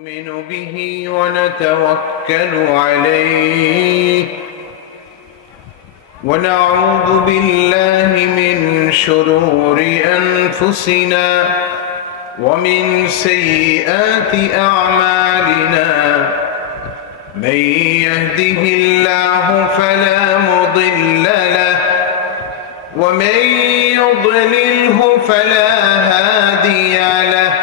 نؤمن به ونتوكل عليه ونعوذ بالله من شرور أنفسنا ومن سيئات أعمالنا من يهده الله فلا مضل له ومن يضلله فلا هادي له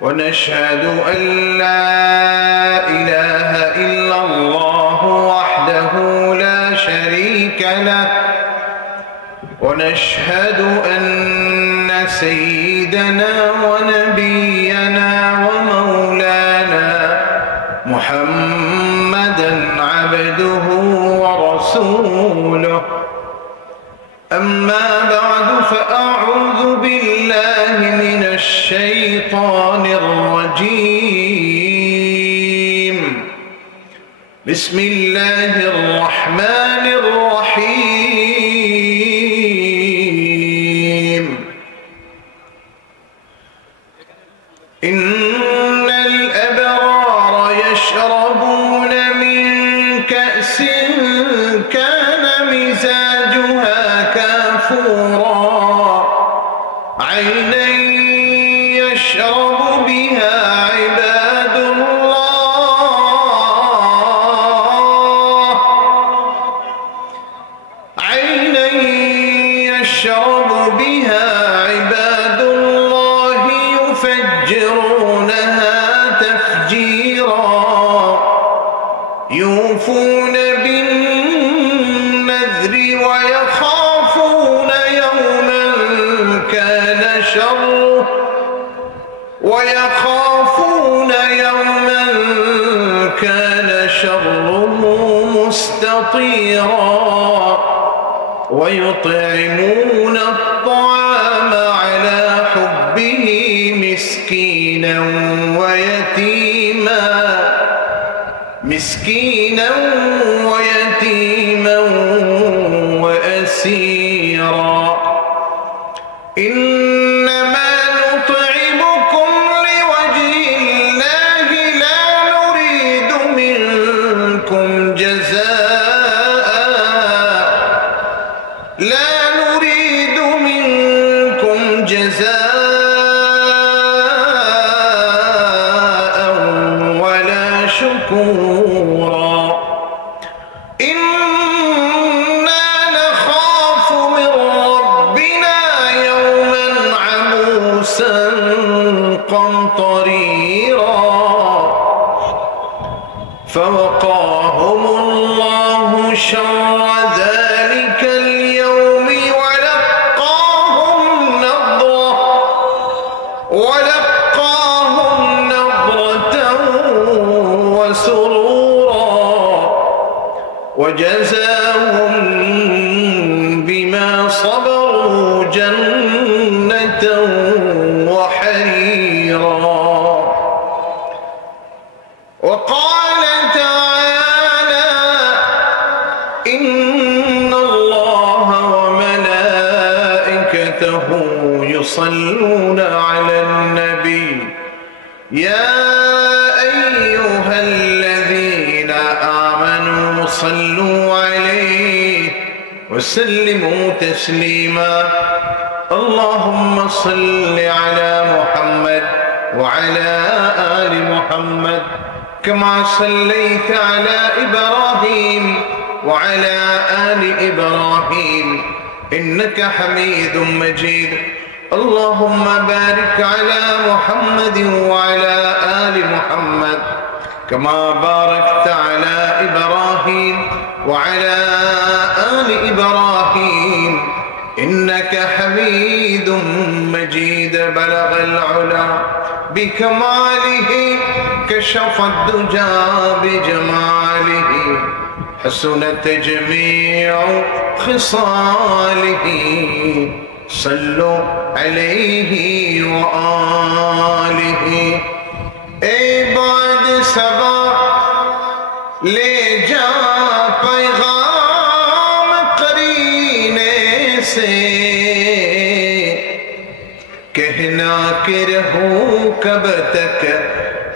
ونشهد أن لا إله إلا الله وحده لا شريك له ونشهد أن سيدنا ونبينا ومولانا محمدا عبده ورسوله أما بعد فأعوذ بالله من الشيطان الرجيم بسم الله الرحمن الرحيم إن الأبرار يشربون من كأس كان مزاجها كافورا عينا يشرب بها عباد الله عينا يشرب بها عباد الله يفجرونها تفجيرا يوفون بالنذر ويخافون يوما كان شره مستطيرا ويطعمون الطعام على حبه مسكينا ويتيما وأسيرا إنما نطعمكم لوجه الله لا نريد منكم جزاء ولا شكورا إنا نخاف من ربنا يوما عبوسا قمطريرا فوقاهم الله شر ذلك اليوم ولقاهم نضرة وسرورا وجزاهم بما صبروا جنة وحريرا وقال تعالى إن الله وملائكته يصلون على النبي يا أيها الذين آمنوا صلوا عليه وسلموا تسليما اللهم صل على محمد وعلى آل محمد كما صليت على إبراهيم وعلى آل إبراهيم إنك حميد مجيد اللهم بارك على محمد وعلى آل محمد كما باركت على إبراهيم وعلى آل إبراهيم إنك حميد مجيد بلغ العلا بكماله كشف الدجى بجماله حسنت جميع خصاله صلوا عليه وآله اے بعد صبا لے جا پیغام قرینے سے کہنا کہ رہوں کب تک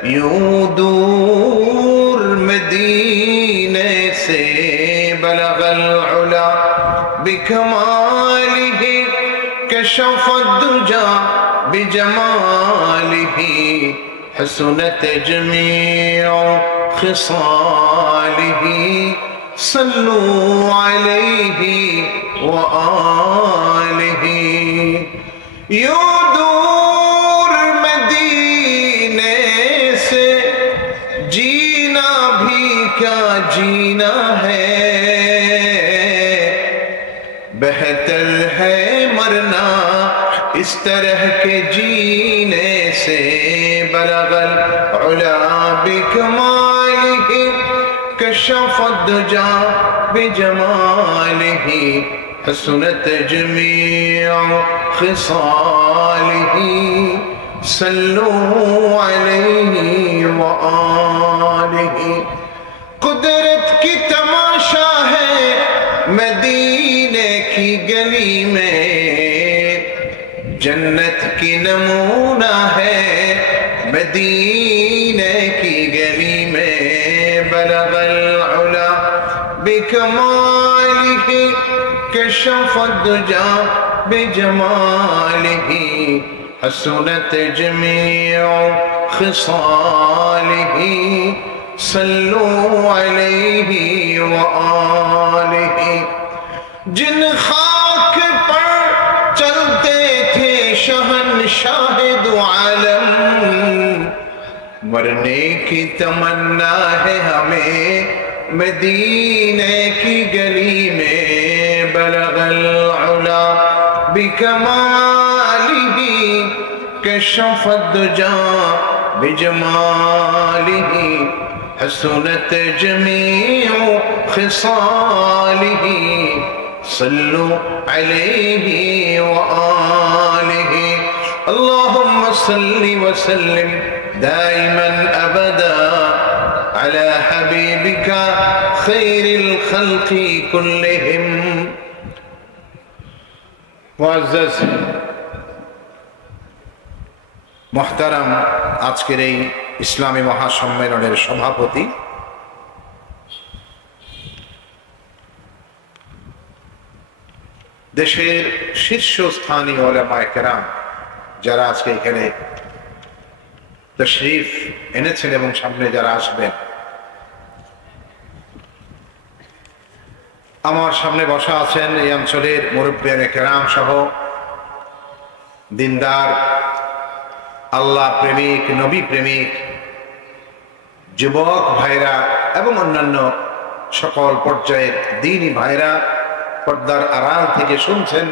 यूं दूर मदीने से बलगल उला बिकमालिही कशफद्दुजा बिजमालिही हसनत जमीउ खिसालिही सल्लू अलैहि व आलिही। यूं दूर मदीने से जीना भी क्या जीना है, बेहतर है मरना इस तरह के जीने से। बलगल उला बिकमालिही कशफद्दुजा बिजमालिही हसनत जमीउ खिसालिही सल्लू अलैहि व आलिही। कुदरत की तमाशा है मदीने की गली में, जन्नत की नमूना है मदीने की गली में। बलगल उला बिकमालिही कशफद्दुजा बिजमालिही हसनत जमीउ खिसालिही सल्लू अलैहि व आलिही। जिन खाक पर चलते थे शहंशाह दो आलम, मरने की तमन्ना है हमें मदीने की गली में। बलगल उला बिकमालिही कशफद्दुजा बिजमालिही हसनत जमीउ खिसालिही सल्लू अलैहि व आलिही। अल्लाहुम्मा सल्लि व सल्लिम दाइमन अबदा अला हबीबिका खैरिल खल्क़ि कुल्लिहिम। मुअज़्ज़ज़ मुहतरम, আজকের এই ইসলামী মহাসম্মেলনের সভাপতি, দেশের শীর্ষস্থানীয় উলামায়ে কেরাম যারা আজকে এখানে তশরিফ এনেছেন এবং সামনে যারা আসবেন, আমার সামনে বসা আছেন এই অঞ্চলের মুরব্বিয়ানে কেরাম সহ দিনদার, আল্লাহ প্রেমিক, নবী প্রেমিক যুবক ভাইরা এবং অন্যান্য সকল পর্যায়ের দ্বীনি ভাইরা, পর্দার আড়াল থেকে শুনছেন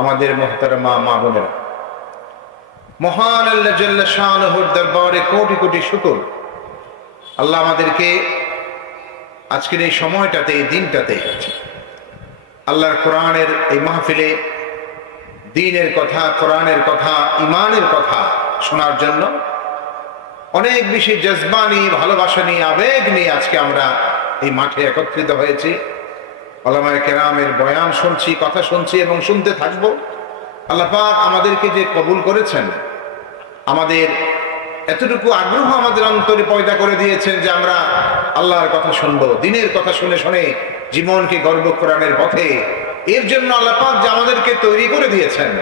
আমাদের মুহতারামা মা বোনেরা। মহান আল্লাহ জাল্লা শানুহুর দরবারে কোটি কোটি শুকর, আল্লাহ আমাদেরকে আজকের এই সময়টাতে, এই দিনটাতে আল্লাহর কোরআনের এই মাহফিলে দ্বীনের কথা, কোরআনের কথা, ঈমানের কথা শোনার জন্য অনেক বেশি জজবা নিয়ে, ভালোবাসা নিয়ে, আবেগ নিয়ে আজকে আমরা এই মাঠে একত্রিত হয়েছি। উলামায়ে কেরামের বয়ান শুনছি, কথা শুনছি এবং শুনতে থাকব। আল্লাহ পাক আমাদেরকে যে কবুল করেছেন, আমাদের এতটুকু আগ্রহ আমাদের অন্তরে পয়দা করে দিয়েছেন যে আমরা আল্লাহর কথা শুনবো, দ্বীনের কথা শুনে শুনে জীবনকে গর্ব কোরআনের পথে, এর জন্য আল্লাহ পাক যে আমাদেরকে তৈরি করে দিয়েছেন,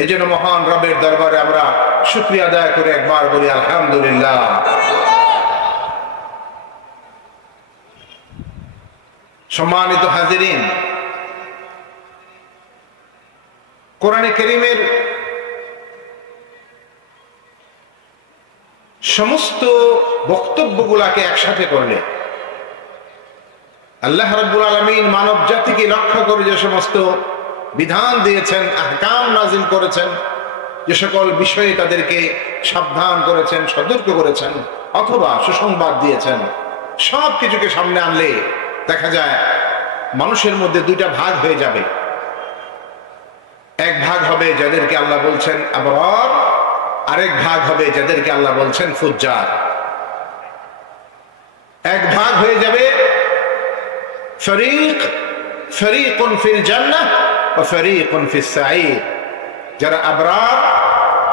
এই জন্য মহান রবের দরবারে আমরা শুকরিয়া আদায় করে একবার বলি আলহামদুলিল্লাহ। সম্মানিত হাজিরিন, কোরআনে কারীমের সমস্ত বক্তব্যগুলাকে একসাথে করলে আল্লাহ রাব্বুল আলামিন মানব জাতিকে লক্ষ্য করে যে সমস্ত বিধান দিয়েছেন, আহকাম নাজিল করেছেন, যে সকল বিষয়ে তাদেরকে সাবধান করেছেন, সতর্ক করেছেন অথবা সুসংবাদ দিয়েছেন, সব কিছুকে সামনে আনলে দেখা যায় মানুষের মধ্যে দুইটা ভাগ হয়ে যাবে। এক ভাগ হবে যাদেরকে আল্লাহ বলছেন আবরার, আরেক ভাগ হবে যাদেরকে আল্লাহ বলছেন ফুজ্জার। এক ভাগ হয়ে যাবে ফরিকুন ফিল জান্নাহ ওয়া ফরিকুন ফিস সাঈর, যারা আবরার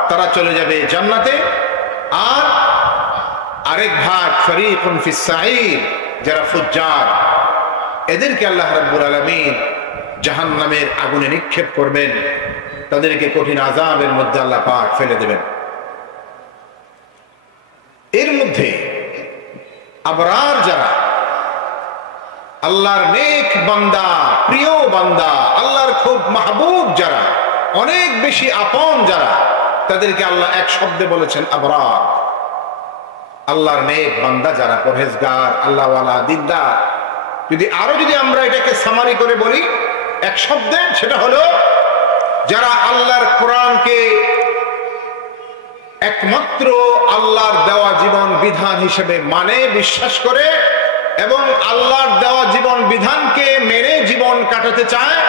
তারা চলে যাবে জান্নাতে, আর আরেক ভাগ ফরীকুন ফিস সাঈর, যারা ফুজ্জার, এদেরকে আল্লাহ রাব্বুল আলামিন জাহান্নামের আগুনে নিক্ষেপ করবেন, তাদেরকে কঠিন আযাবের মধ্যে আল্লাহ পাক ফেলে দেবেন। এর মধ্যে আবরার যারা, আল্লাহর নেক বান্দা, প্রিয় বান্দা, আল্লাহর খুব মাহবুব যারা, অনেক বেশি আপন যারা, তাদেরকে আল্লাহ এক শব্দে বলেছেন আবরার। আল্লাহর নেক বান্দা যারা, পরহেজগার, আল্লাহওয়ালা, দিনদার। যদি আমরা এটাকে সামারি করে বলি এক শব্দে, সেটা হলো যারা আল্লাহর কোরআনকে একমাত্র আল্লাহর দেওয়া জীবন বিধান হিসেবে মানে, বিশ্বাস করে এবং আল্লাহর দেওয়া জীবন বিধানকে মেনে জীবন কাটাতে চায়।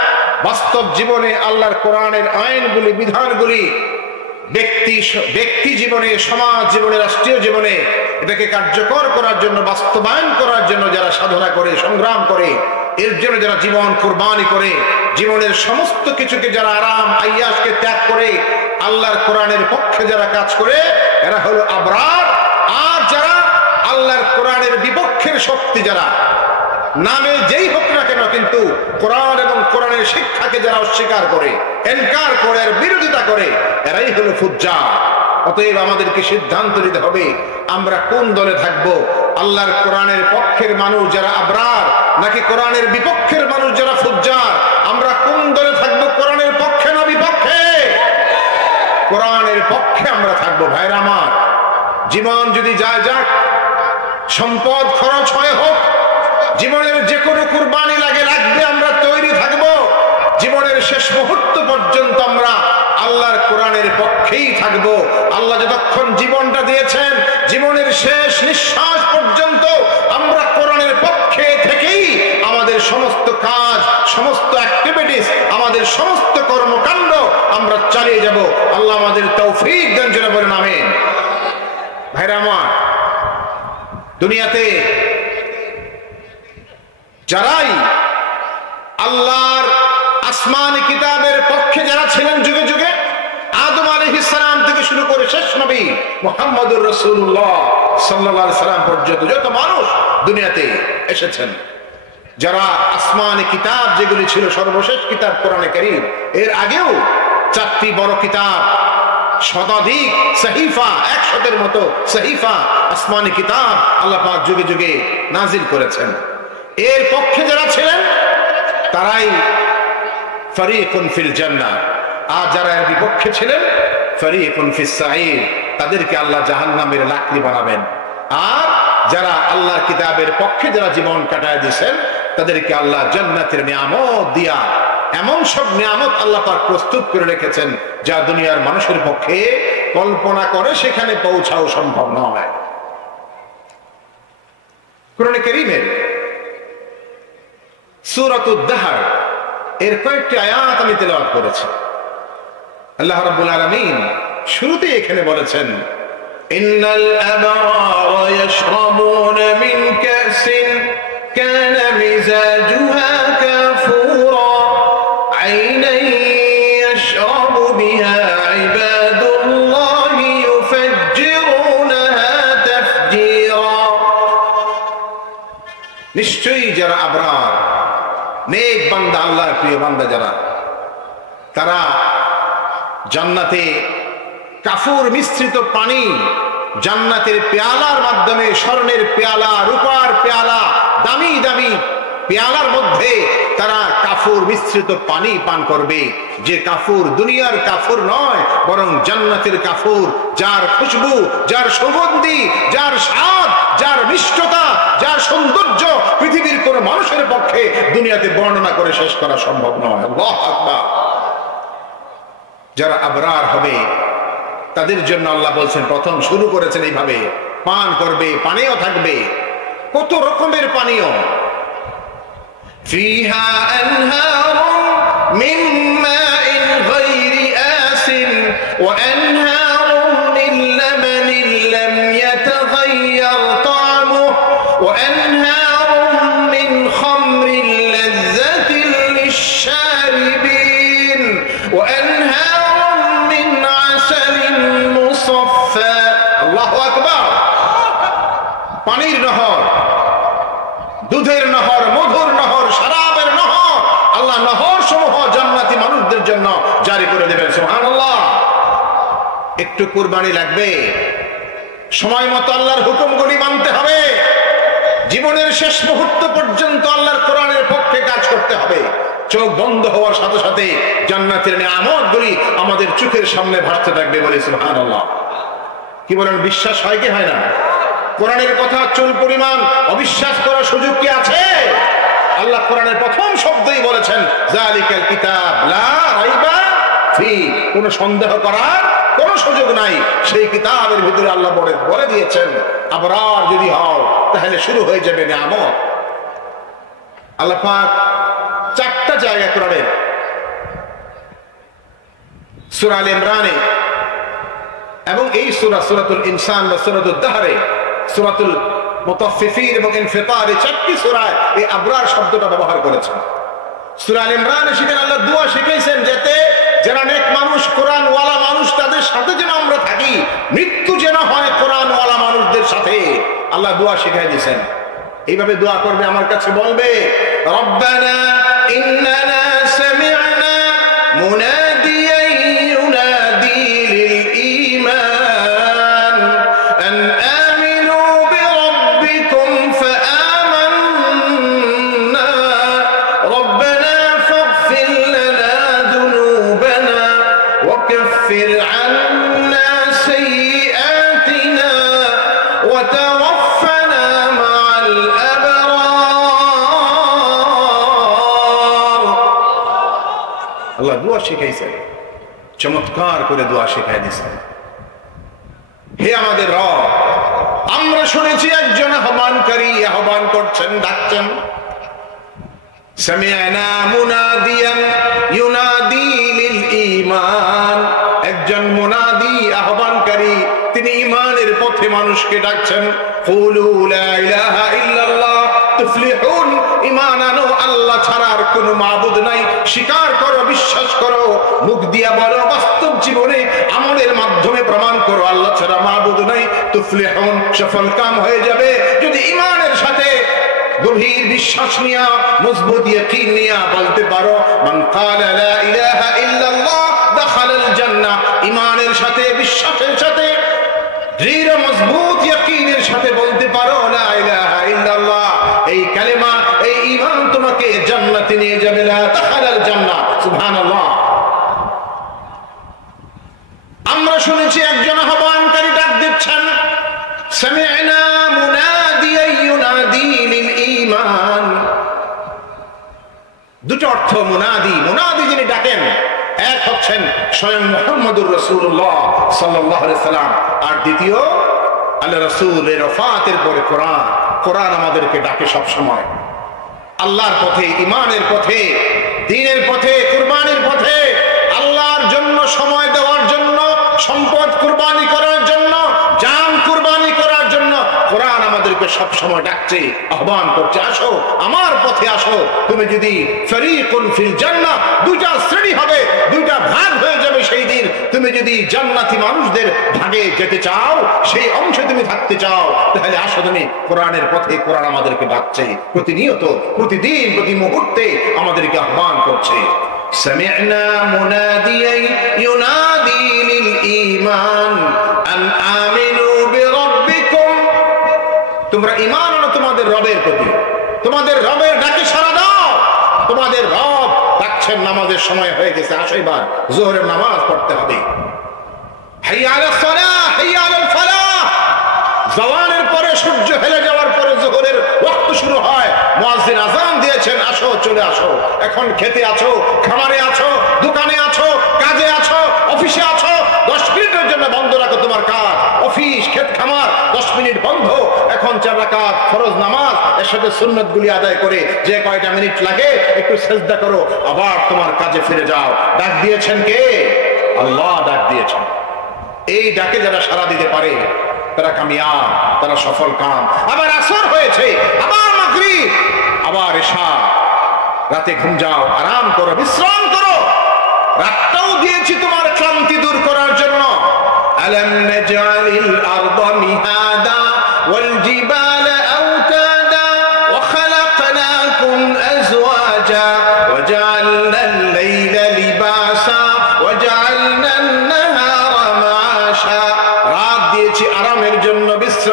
বাস্তব জীবনে আল্লাহর কোরআনের আইনগুলি, বিধানগুলি ব্যক্তি জীবনে, সমাজ জীবনে, রাষ্ট্রীয় জীবনে এটাকে কার্যকর করার জন্য, বাস্তবায়ন করার জন্য যারা সাধনা করে, সংগ্রাম করে, এর জন্য যারা জীবন কুরবানি করে, জীবনের সমস্ত কিছুকে যারা আরাম আইয়াসকে ত্যাগ করে আল্লাহর কোরআনের পক্ষে যারা কাজ করে, এরা হলো আবরার। আর যারা আল্লাহর কোরআনের বিপক্ষের শক্তি, যারা নামে যেই হোক না কেন কিন্তু কোরআন এবং কোরআনের শিক্ষাকে যারা অস্বীকার করে, ইনকার করে, এর বিরোধিতা করে, এরাই হলো ফুজ্জার। অতএব আমাদেরকে সিদ্ধান্ত নিতে হবে আমরা কোন দলে থাকব। আল্লাহর কোরআনের পক্ষের মানুষ যারা আবরার, নাকি কোরআনের বিপক্ষের মানুষ যারা ফুজ্জার? আমরা কোন দলে থাকব? কোরআনের পক্ষে না বিপক্ষে? কোরআনের পক্ষে আমরা থাকবো। ভাইরা আমার, জীবন যদি যায় যাক, সম্পদ খরচ হয় হোক, জীবনের যে কোনো কুরবানি লাগবে, আমরা তৈরি থাকব। জীবনের শেষ মুহূর্ত পর্যন্ত আমরা আল্লাহর কোরআনের পক্ষেই থাকব। আল্লাহ যতক্ষণ জীবনটা দিয়েছেন, জীবনের শেষ নিঃশ্বাস পর্যন্ত আমরা কোরআনের পক্ষে থেকেই আমাদের সমস্ত কাজ, সমস্ত অ্যাক্টিভিটিস, আমাদের সমস্ত কর্মকাণ্ড আমরা চালিয়ে যাব। আল্লাহ আমাদের তৌফিক দেন, জোরে বলেন আমিন। ভাইরা আমার, দুনিয়াতে যারাই আল্লাহর আসমানি কিতাবের পক্ষে যারা ছিলেন যুগে যুগে, আদম আলাইহিস সালাম থেকে শুরু করে শেষ নবী মুহাম্মদুর রাসূলুল্লাহ সাল্লাল্লাহু আলাইহি সাল্লাম পর্যন্ত যত মানুষ দুনিয়াতে এসেছেন, যারা আসমানি কিতাব যেগুলি ছিল, সর্বশেষ কিতাব কোরআনে কারীম, এর আগেও 4টি বড় কিতাব, শতাধিক সহিফা, 100-এর মতো সহিফা, আসমানি কিতাব আল্লাহ পাক যুগে যুগে নাজিল করেছেন। এর পক্ষে যারা ছিলেন তারাই ফরীকুন ফিল জান্নাহ, আর যারা এর বিপক্ষে ছিলেন ফরীকুন ফিস সাঈর, তাদেরকে আল্লাহ জাহান্নামের লাকড়ি বানাবেন। আর যারা আল্লাহর কিতাবের পক্ষে যারা জীবন কাটায় দিয়েছেন, তাদেরকে আল্লাহ জান্নাতের নিয়ামত দিয়া, এমন সব নিয়ামত আল্লাহ পাক প্রস্তুত করে রেখেছেন যা দুনিয়ার মানুষের পক্ষে কল্পনা করে সেখানে পৌঁছাও সম্ভব নয়। কোরআনে কারীমের সূরাতুদ দাহর এর কয়েকটি আয়াত আমি তেলাওয়াত করেছি। আল্লাহ রাব্বুল আলামিন শুরুতে এখানে বলেছেন, ইন্নাল আবরারা ইয়াশরাবুনা মিন কাসিন কানা মিজাজুহা কাফুরা আইনান ইয়াশরাবু বিহা ইবাদুল্লাহি ইউফাজ্জিরুনাহা তাফজীরা। নিশ্চয়ই যারা আবরার, নেক বান্দা, আল্লাহর প্রিয় বান্দা যারা, তারা জান্নাতে কাফুর মিশ্রিত পানি, জান্নাতের পেয়ালার মাধ্যমে, স্বর্ণের পেয়ালা, রূপার পেয়ালা, দামি দামি পেয়ালার মধ্যে তারা কাফুর মিশ্রিত পানি পান করবে। যে কাফুর দুনিয়ার কাফুর নয়, বরং জান্নাতের কাফুর, যার খুশবু, যার সুগন্ধি, যার স্বাদ, যার মিষ্টতা, যার সৌন্দর্য পৃথিবীর কোন মানুষের পক্ষে দুনিয়াতে বর্ণনা করে শেষ করা সম্ভব নয়। আল্লাহু আকবার। যারা আবরার হবে তাদের জন্য আল্লাহ বলছেন, প্রথম শুরু করেছেন এইভাবে, পান করবে, পানীয় থাকবে, কত রকমের পানীয়। ফিহা আনহারুন মিন মাইন গায়রি আসিন ওয়া আনহারুন মিন লাবানিন লাম ইয়াতাগায়্যার তা'মুহু ওয়া আনহারুন মিন খামরিন লাযযাতিন লিশ-শারিবিন ওয়া আনহারুন মিন আসালিন মুসাফফা। আল্লাহু আকবার। পানির নহর, দুধের নহর, মধুর নহর, শরাবের নহর, আল্লাহ নহর সমূহ জান্নাতি মানুষদের জন্য জারি করে দেবেন। সুবহানাল্লাহ। একটু কুরবানি লাগবে, সময় মতো আল্লাহর হুকুমগুলি মানতে হবে, জীবনের শেষ মুহূর্ত পর্যন্ত আল্লাহর কোরআনের পক্ষে কাজ করতে হবে। চোখ বন্ধ হওয়ার সাথে সাথে জান্নাতের নিয়ামতগুলি আমাদের চোখের সামনে ভাসতে থাকবে বলে সুবহানাল্লাহ। কি বলেন, বিশ্বাস হয় কি হয় না? কোরআনের কথা চুল পরিমাণ অবিশ্বাস করার সুযোগ কি আছে? আল্লাহ কোরআনের প্রথম শব্দই বলেছেন যালিকাল কিতাব লা রাইবা ফি, কোনো সন্দেহ করার কোনো সুযোগ নাই। সেই কিতাবের ভিতরে আল্লাহ বলে দিয়েছেন আবরার যদি হও তাহলে শুরু হয়ে যাবে নিয়ামত। আল্লাহ পাক চারটা জায়গা কোরআনের সূরা আল ইমরানে এবং এই সূরাতুল ইনসান বা সূরাতুল দাহরে, সূরাতুল মুতাফফিফিন এবং ইনফিতার, এই চারটি সূরায় এই আবরার শব্দটা ব্যবহার করেছেন। সূরা আল ইমরানে সেখানে আল্লাহ দোয়া শিখিয়েছেন যাতে যারা নেক মানুষ, কোরআনওয়ালা মানুষ, তাদের সাথে যেন আমরা থাকি, মৃত্যু যেন হয় কোরআনওয়ালা মানুষদের সাথে। আল্লাহ দোয়া শিখিয়ে দিয়েছেন। এইভাবে দোয়া করবে, আমার কাছে বলবে রব্বানা ইন্নানা সামি'না মুনাদিয়ান ইউনাদি লিল ঈমান আন আমিনু বিরাব্বিকুম ফাআমান্না রব্বানা ফাগফির লানা যুনুবানা ওয়া কাফির আন্না সাইয়্যাতিনা ওয়া তাওয়াফফানা মা'আল আবরার। আল্লাহ দোয়া শিখাইছেন, চমৎকার করে দোয়া শিখাই দিয়েছেন। হে আমাদের রব, আমরা শুনেছি একজন আহ্বানকারী আহ্বান করছেন, ডাকছেন। সামি'না মুনাদিয়ান ইউনাদি লিল ঈমান, একজন মুনাদি আহ্বানকারী, তিনি ঈমানের পথে মানুষকে ডাকছেন। কুলু লা ইলাহা ইল্লাল্লাহ তুফলিহুন, ঈমান আনো, আল্লাহ ছাড়া আর কোনো মাবুদ নাই, স্বীকার করো, বিশ্বাস করো, মুখ দিয়া বলো, বাস্তব জীবনে আমলের মাধ্যমে প্রমাণ করো আল্লাহ ছাড়া মাবুদ নাই। তুফলিহুন, সফল কাম হয়ে যাবে যদি ঈমানের সাথে গভীর বিশ্বাস নিয়া, মজবুত ইয়াকিন নিয়া বলতে পারো মান ক্বালা লা ইলাহা ইল্লাল্লাহ দাখালাল জান্নাহ। ঈমানের সাথে, বিশ্বাসের সাথে, দৃঢ় মজবুত ইয়াকিনের সাথে বলতে পারো লা ইলাহা ইল্লাল্লাহ, এই কালেমা, এই ঈমান তোমাকে জান্নাতে নিয়ে যাবে। লা দাখালাল জান্নাহ। সুবহানাল্লাহ। আমরা শুনেছি একজন আহ্বানকারী ডাক দিচ্ছেন, সামি'না মুনাদিয়ান ইউনাদি লিল ঈমান। দুটো অর্থ মুনাদি, মুনাদি যিনি ডাকেন, এক হচ্ছেন স্বয়ং মুহাম্মদুর রাসূলুল্লাহ সাল্লাল্লাহু আলাইহি সাল্লাম, আর দ্বিতীয় আল্লাহ রাসূলের ওফাতের পরে কোরআন। কোরআন আমাদেরকে ডাকে সব সময় আল্লাহর পথে, ঈমানের পথে, দ্বীনের পথে, কুরবানির পথে, আল্লাহর জন্য সময় দেওয়ার জন্য, সম্পদ কুরবানি করার জন্য, জান কুরবানি করার জন্য কোরআন আমাদেরকে সব সময় ডাকছে, আহ্বান করছে, আসো আমার পথে আসো। তুমি যদি ফরিকুন ফিল জান্নাহ, দুইটা শ্রেণী হবে, দুইটা ভাগ হয়ে যাবে সেই দিন। তুমি যদি জান্নাতি মানুষদের ভাগে যেতে চাও, সেই অংশে তুমি থাকতে চাও, তাহলে আসো তুমি কোরআনের পথে। কোরআন আমাদেরকে ডাকছে প্রতিনিয়ত, প্রতিদিন, প্রতি মুহূর্তে আমাদেরকে আহ্বান করছে। সামি'না মুনাদিয়ান ইউনাদি লিল ঈমান আন আমিনু বিরাব্বিকুম, তোমরা ঈমান আনো তোমাদের রবের প্রতি, তোমাদের রবের ডাকে সাড়া দাও। তোমাদের রব ডাকছেন, নামাজের সময় হয়ে গেছে, আসো এবার যোহরের নামাজ পড়তে হবে। হাইয়া আলাস সালাহ, হাইয়া আলাল ফালাহ। জওয়ানের পরে, সূর্য হেলে যাওয়ার পরে যোহরের ওয়াক্ত শুরু হয়। মুয়াজ্জিন আযান দিয়েছেন, আসো, চলে আসো। এখন খেতে আছো, খামারে আছো, দোকানে আছো, কাজে আছো, অফিসে আছো, 10 মিনিটের জন্য বন্ধ রাখো তোমার কাজ, অফিস, ক্ষেত, খামার 10 মিনিট বন্ধ। এখন 4 রাকাত ফরজ নামাজ, এর সাথে সুন্নতগুলি আদায় করে যে কয়টা মিনিট লাগে একটু সিজদা করো, আবার তোমার কাজে ফিরে যাও। ডাক দিয়েছেন কে? আল্লাহ ডাক দিয়েছেন। এই ডাকে যারা সাড়া দিতে পারে তারা কামিয়াব, তারা সফল কাম। আবার আসর হয়েছে, আবার মাগরিব, আবার ইশা। রাতে ঘুম যাও, আরাম করো, বিশ্রাম করো। রাতটাও দিয়েছি তোমার ক্লান্তি দূর করার জন্য। আলাম নাজআলিল আরদা মিহাদা ওয়াল জিবাল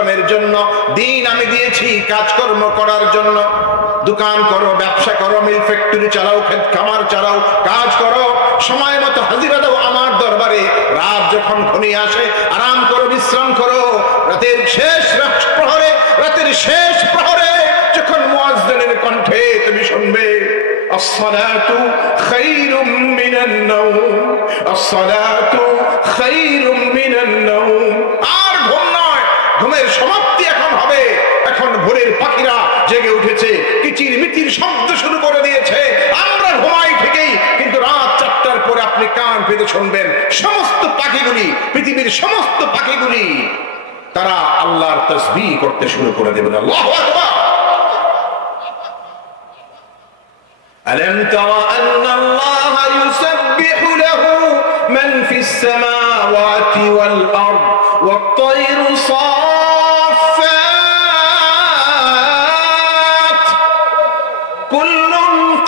ইসলামের জন্য। দিন আমি দিয়েছি কাজকর্ম করার জন্য। দোকান করো, ব্যবসা করো, মিল ফ্যাক্টরি চালাও, ক্ষেত খামার চালাও, কাজ করো, সময় মতো হাজিরা দাও আমার দরবারে। রাত যখন ঘনিয়ে আসে আরাম করো, বিশ্রাম করো। রাতের শেষ প্রহরে, রাতের শেষ প্রহরে যখন মুয়াজ্জিনের কণ্ঠে তুমি শুনবে আসসালাতু খায়রুম মিনান নাওম, আসসালাতু খায়রুম মিনান নাওম, আর ঘুম নয়, ঘুমের সমাপ্তি এখন হবে। এখন ভোরের পাখিরা জেগে উঠেছে, কিচির মিচির শব্দ শুরু করে দিয়েছে। আমরা ঘুমাই ঠিকই, কিন্তু রাত 4টার পরে আপনি কান পেতে শুনবেন সমস্ত পাখিগুলি, পৃথিবীর সমস্ত পাখিগুলি তারা আল্লাহর তাসবিহ করতে শুরু করে দেবে। আল্লাহু আকবার। ألم تر أن الله يسبح له من في السماوات والأرض والطير صافات كل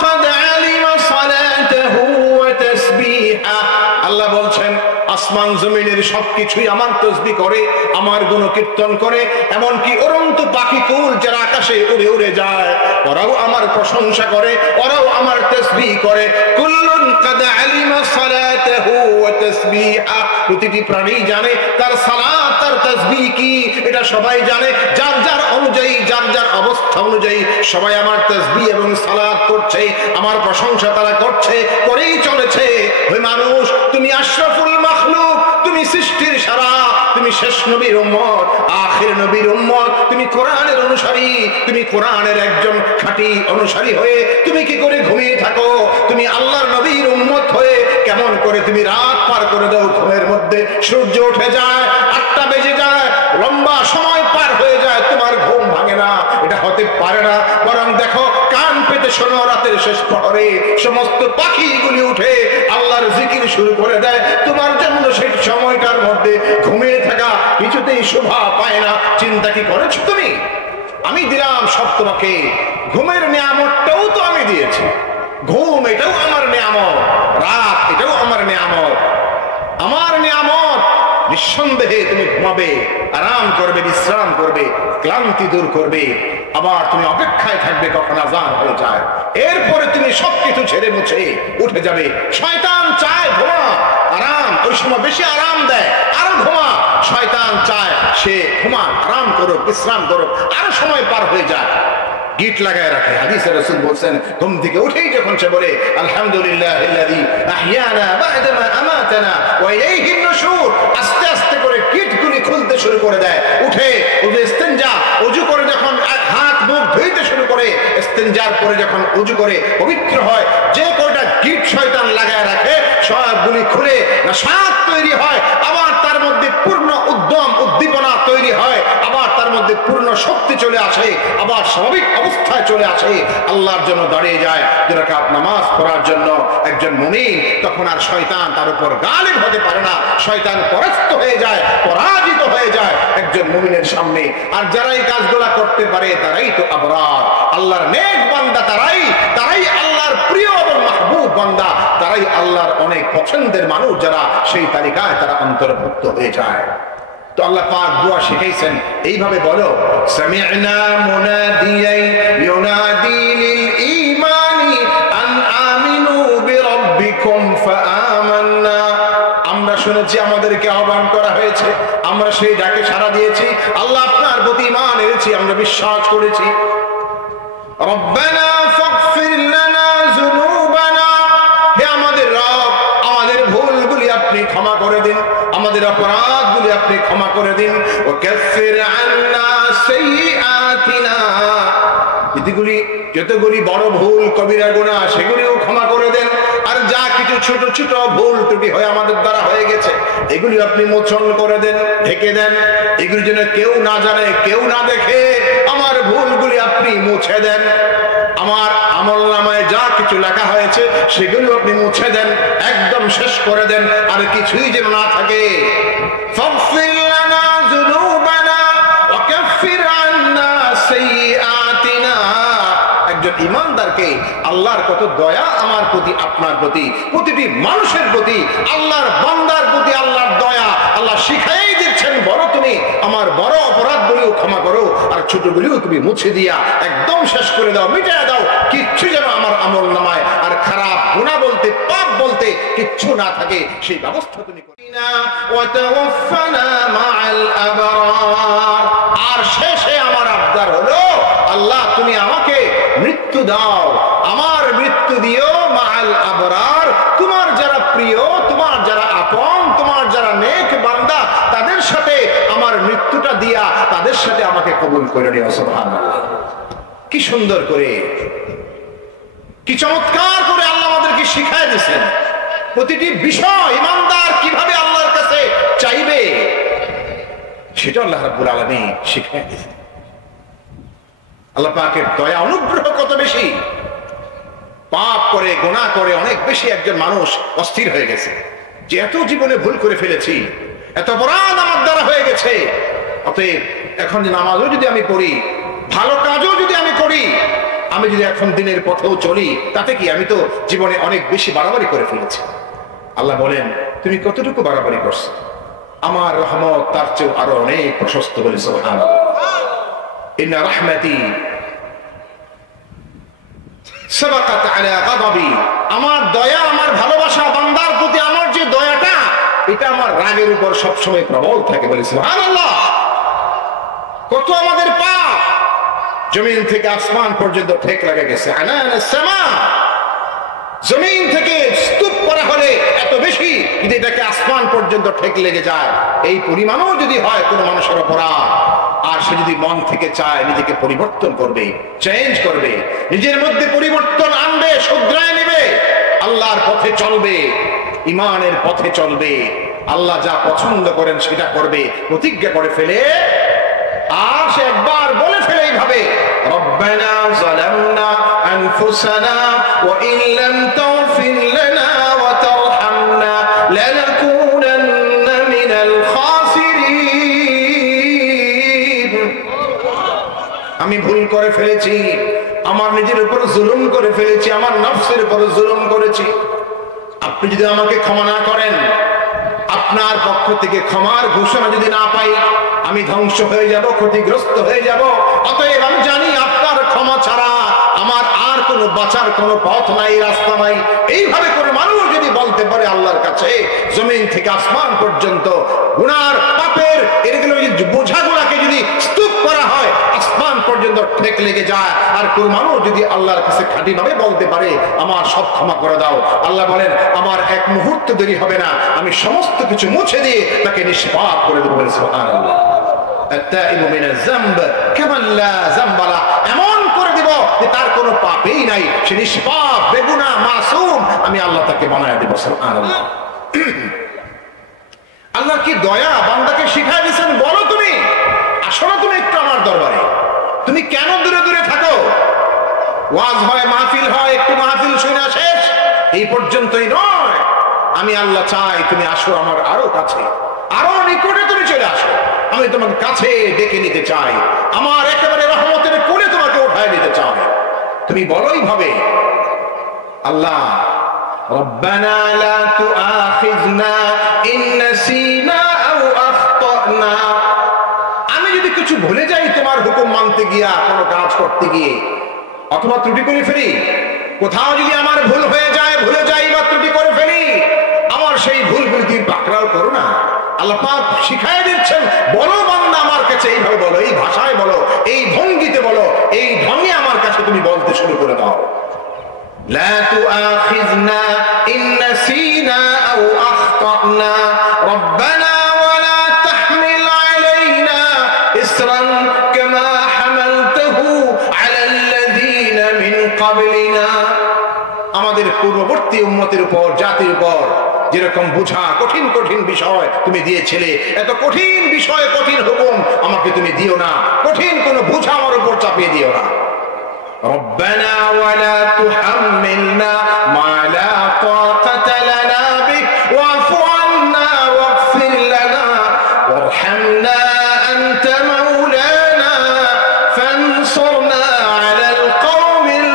قد علم صلاته وتسبيحه। আল্লাহ বলছেন আসমান জমিনের সবকিছুই আমার তাসবিহ করে, আমার গুণকীর্তন করে। এমনকি উড়ন্ত পাখিকুল যারা আকাশে উড়ে উড়ে যায়, ওরাও আমার প্রশংসা করে, ওরাও আমার তাসবিহ করে। কুল্লুন কাদ আলিমা সালাতাহু ওয়া তাসবিহা। প্রতিটি প্রাণী জানে তার সালাত, তার তাসবিহ কি, এটা সবাই জানে। যার যার অনুযায়ী, যার যার অবস্থা অনুযায়ী সবাই আমার তাসবিহ এবং সালাত করছে, আমার প্রশংসা তারা করছে, করেই চলেছে। ওই মানুষ, তুমি আশরাফুল মাখলুক, তুমি সৃষ্টির সারা, তুমি শেষ নবীর উম্মত, আখির নবীর উম্মত, তুমি কোরআনের অনুসারী, তুমি কোরআনের একজন খাঁটি অনুসারী হয়ে তুমি কি করে ঘুমিয়ে থাকো? তুমি আল্লাহর নবীর উম্মত হয়ে কেমন করে তুমি রাত পার করে দাও ঘুমের মধ্যে? সূর্য উঠে যায়, 8টা বেজে যায়, লম্বা সময় পার হয়ে যায়, তোমার ঘুম ভাঙে না। এটা হতে পারে না। বরং দেখো, কান পেতে শোনো, রাতের শেষ প্রহরে সমস্ত পাখিগুলি উঠে আল্লাহর জিকির শুরু করে দেয়। তোমার জন্য সেই সময়টার মধ্যে ঘুমিয়ে থাকা কিছুতেই শোভা পায় না। চিন্তা কি করেছো তুমি? আমি দিলাম সব তোমাকে। ঘুমের নিয়ামতটাও তো আমি দিয়েছি। ঘুম এটাও আমার নিয়ামত, রাত এটাও আমার নিয়ামত। আমার নিয়ামত, নিঃসন্দেহে তুমি ঘুমাবে, আরাম করবে, বিশ্রাম করবে, ক্লান্তি দূর করবে। আবার তুমি অপেক্ষায় থাকবে কখন আযান হয়ে যায়। এরপরে তুমি সবকিছু ছেড়ে মুছে উঠে যাবে। শয়তান চায় ঘুমা, আরাম, ওই সময় বেশি আরাম দেয়, আরো ঘুমা। শয়তান চায় সে ঘুমা, আরাম করো, বিশ্রাম করো, আরো সময় পার হয়ে যায়, গিট লাগায় রাখে। হাদিসে রাসূল বলেন, ঘুম থেকে উঠেই যখন সে বলে আলহামদুলিল্লাহিল্লাযী আহইয়ানা বা'দা মা আমাতানা ওয়া ইলাইহিন নুশুর, আস্তে আস্তে করে গিটগুলি খুলতে শুরু করে দেয়। উঠে ইস্তেনজা, ওযু করে যখন হাত মুখ ধুইতে শুরু করে, ইস্তেনজার পরে যখন ওযু করে পবিত্র হয়, যে কয়টা গিট শয়তান লাগায় রাখে সবগুলি খুলে নাশাত তৈরি হয়। আবার তার মধ্যে পূর্ণ উদ্যম, উদ্দীপনা তৈরি হয়। আবার তার মধ্যে পূর্ণ শক্তি চলে আসে, আবার স্বাভাবিক অবস্থায় চলে আসে, আল্লাহর জন্য দাঁড়িয়ে যায় 2 রাকাত নামাজ পড়ার জন্য একজন মুমিন। তখন আর শয়তান তার উপর গালিব হতে পারে না। শয়তান পরাস্ত হয়ে যায়, পরাজিত হয়ে যায় একজন মুমিনের সামনে। আর যারা এই কাজগুলা করতে পারে তারাই তো আবরার, আল্লাহর নেক বান্দা। তারাই আল্লাহর প্রিয় এবং মাহবুব বান্দা। তারাই আল্লাহর অনেক পছন্দের মানুষ, যারা সেই তালিকায় তারা অন্তর্ভুক্ত হয়ে যায়। তো আল্লাহ পাক দোয়া শিখাইছেন, এইভাবে বলো, সামি'না মুনাদিয়ান ইউনাদি লিল ঈমানি আন আমিনু বিরাব্বিকুম ফাআমান্না। আমরা শুনেছি, আমাদেরকে আহ্বান করা হয়েছে, আমরা সেই ডাকে সাড়া দিয়েছি। আল্লাহ আপনার প্রতি ঈমান এনেছি, আমরা বিশ্বাস করেছি। রব্বানা ফাগফির লানা যুনুবানা, হে আমাদের রব, আমাদের ভুলগুলি আপনি ক্ষমা করে দিন, আমাদের অপরাধগুলি আপনি ক্ষমা করে দিন। ও কাফির আন্না সাইয়্যাতিনা, যতগুলি বড় ভুল, কবিরা গুনাহ, সেগুলিও ক্ষমা করে দেন। আর যা কিছু ছোট ছোট ভুল ত্রুটি হয়ে আমাদের দ্বারা হয়ে গেছে, এগুলি আপনি মোচন করে দেন, ঢেকে দেন। এগুলি যেন কেউ না জানে, কেউ না দেখে, আমার ভুলগুলি আপনি মুছে দেন। আমার আমলনামায় যা কিছু লেখা হয়েছে সেগুলো আপনি মুছে দেন, একদম শেষ করে দেন, আর কিছুই যেন না থাকে। ফাগফির লানা যুনুবানা ওয়া কাফির আন্না সাইয়্যাতিনা। একজন ঈমানদারকে আল্লাহর কত দয়া আমার প্রতি, আপনার প্রতি, প্রতিটি মানুষের প্রতি, আল্লাহর বান্দার প্রতি আল্লাহর দয়া। আল্লাহ শিখাই দিচ্ছেন, বড় তুমি আমার বড় অপরাধগুলিও ক্ষমা করো, আর ছোটগুলিও তুমি মুছে দিয়া একদম শেষ করে দাও, মিটিয়ে দাও, কিচ্ছু যেন আমার আমল নামায় আর খারাপ গুনাহ বলতে, পাপ বলতে কিচ্ছু না থাকে, সেই ব্যবস্থা তুমি করো। আর শেষে আমার আবদার হলো, আল্লাহ তুমি আমাকে মৃত্যু দাও, আমার মৃত্যু দিও মাআল আবরার, তোমার যারা প্রিয়, তোমার যারা আপন, তোমার যারা নেক বান্দা, তাদের সাথে আমার মৃত্যুটা দিয়া তাদের সাথে আমাকে কবুল করে নিও। সুবহানাল্লাহ, কি সুন্দর করে, কি চমৎকার করে আল্লাহ আমাদেরকে শিখায় দিয়েছেন প্রতিটি বিষয় ঈমানদার কিভাবে আল্লাহর কাছে চাইবে, সেটা আল্লাহ রাব্বুল আলামিন শিখায় দিয়েছেন। আল্লাহ পাকের দয়া অনুগ্রহ কত বেশি। পাপ করে, গুনাহ করে অনেক বেশি একজন মানুষ অস্থির হয়ে গেছে যে এত জীবনে ভুল করে ফেলেছি, এত অপরাধ আমার দ্বারা হয়ে গেছে, অতএব এখন যে নামাজও যদি আমি পড়ি, ভালো কাজও যদি আমি করি, আমি যদি এখন দিনের পথেও চলি, তাতে কি, আমি তো জীবনে অনেক বেশি বাড়াবাড়ি করে ফেলেছি। আল্লাহ বলেন, তুমি কতটুকু বাড়াবাড়ি করছো, আমার রহমত তার চেয়েও আরো অনেক প্রশস্ত বলে। সুবহানাল্লাহ, ইন্না রাহমাতি সাবাকাত আলা গাদাবি, আমার দয়া, আমার ভালোবাসা বান্দার প্রতি, আমার যে দয়াটা, এটা আমার রাগের উপর সবসময় প্রবল থাকে বলে। সুবহানাল্লাহ, কত আমাদের পাপ জমিন থেকে আসমান পর্যন্ত ঠেক লাগা গেছে। আনানাস সামা, জমিন থেকে স্তূপ করা হলে এত বেশি, যদি এটাকে আসমান পর্যন্ত ঠেক লেগে যায়, এই পরিমাণও যদি হয় কোন মানুষের অপরাধ, আর সে যদি মন থেকে চায় নিজেকে পরিবর্তন করবে, চেঞ্জ করবে, নিজের মধ্যে পরিবর্তন আনবে, শুধরায় নেবে, আল্লাহর পথে চলবে, ঈমানের পথে চলবে, আল্লাহ যা পছন্দ করেন সেটা করবে, প্রতিজ্ঞা করে ফেলে, আর সে একবার বলে ফেলে এইভাবে, রব্বানা যালামনা আনফুসানা ওয়া ইন লাম তাগফির লানা ওয়া তারহামনা লানাকুনান্না মিনাল খাসিরিন। আমি ভুল করে ফেলেছি, আমার নিজের উপর জুলুম করে ফেলেছি, আমার নফসের উপর জুলুম করেছি, আপনি যদি আমাকে ক্ষমা না করেন, আপনার পক্ষ থেকে ক্ষমার ঘোষণা যদি না পাই, আমি ধ্বংস হয়ে যাব, ক্ষতিগ্রস্ত হয়ে যাব। অতএব আমি জানি আপনার ক্ষমা ছাড়া আমার আর কোনো বাঁচার কোনো পথ নাই, রাস্তা নাই। এইভাবে করে মানুষ যদি বলতে পারে আল্লাহর কাছে, জমিন থেকে আসমান পর্যন্ত গুনার পাপের এগুলো বোঝাগুলাকে যদি স্তূপ করা হয়, আসমান পর্যন্ত ঠেক লেগে যায়, আর কোন মানুষ যদি আল্লাহর কাছে খাঁটি ভাবে বলতে পারে আমার সব ক্ষমা করে দাও, আল্লাহ বলেন আমার এক মুহূর্ত দেরি হবে না, আমি সমস্ত কিছু মুছে দিয়ে তাকে নিষ্পাপ করে দেবো। সুবহানাল্লাহ, আত-তাইবু মিনাজ যামব কামান লা যামবা লা, এমন করে দেব যে তার কোনো পাপই নাই, সে নিষ্পাপ, বেগুনাহ, মাসুম, আমি আল্লাহ তাকে বানায় দেব। সুবহানাল্লাহ, আল্লাহ কি দয়া বান্দাকে শিখায় দিয়েছেন। বলো তুমি, আসো না তুমি একটু আমার দরবারে, তুমি কেন দূরে দূরে থাকো? ওয়াজ হয়, মাহফিল হয়, একটু মাহফিল শুনে শেষ, এই পর্যন্তই নয়। আমি আল্লাহ চাই তুমি আসো আমার আরো কাছে, আরো নিকটে তুমি চলে আসো, আমি তোমাকে কাছে ডেকে নিতে চাই, আমার একেবারে রহমতের কোলে তোমাকে উঠায় নিতে চাই। তুমি বলোই ভাবে, আল্লাহ রব্বানা লা তুআখিযনা ইন নাসিনা আও আখতানা, আমি যদি কিছু ভুলে যাই তোমার হুকুম মানতে গিয়া, কোনো কাজ করতে গিয়ে, অথবা ত্রুটি করে ফেলি, কোথাও যদি আমার ভুল হয়ে যায়, ভুলে যাই বা ত্রুটি করে ফেলি, আমার সেই ভুলগুলি তুমি পাকড়াও করো না। আল্লাহ পাক শিখায় দিচ্ছেন, বলো বান্দা আমার কাছে এইভাবে বলো, এই ভাষায় বলো, এই ভঙ্গিতে বলো, এই ঢঙে আমার কাছে তুমি বলতে শুরু করে দাও। লা তুআখিযনা ইন নাসিনা আও আখতানা রব্বানা ওয়া লা তাহমিল আলাইনা ইসরান কামা হামালতাহু আলাল্লাযীনা মিন ক্বাবলিনা, আমাদের পূর্ববর্তী উম্মতের উপর, জাতির উপর যেরকম বোঝা কঠিন কঠিন বিষয় তুমি দিয়েছিলে, এত কঠিন বিষয়, কঠিন হুকুম আমাকে তুমি দিও না, কঠিন কোন বোঝা আমার উপর চাপিয়ে দিও না। রব্বানা ওয়া লা তুহাম্মিলনা মা লা তাকাতা লানা বিহি ওয়াফু আন্না ওয়াগফির লানা ওয়ারহামনা আনতা মাওলানা ফানসুরনা আলাল কওমিল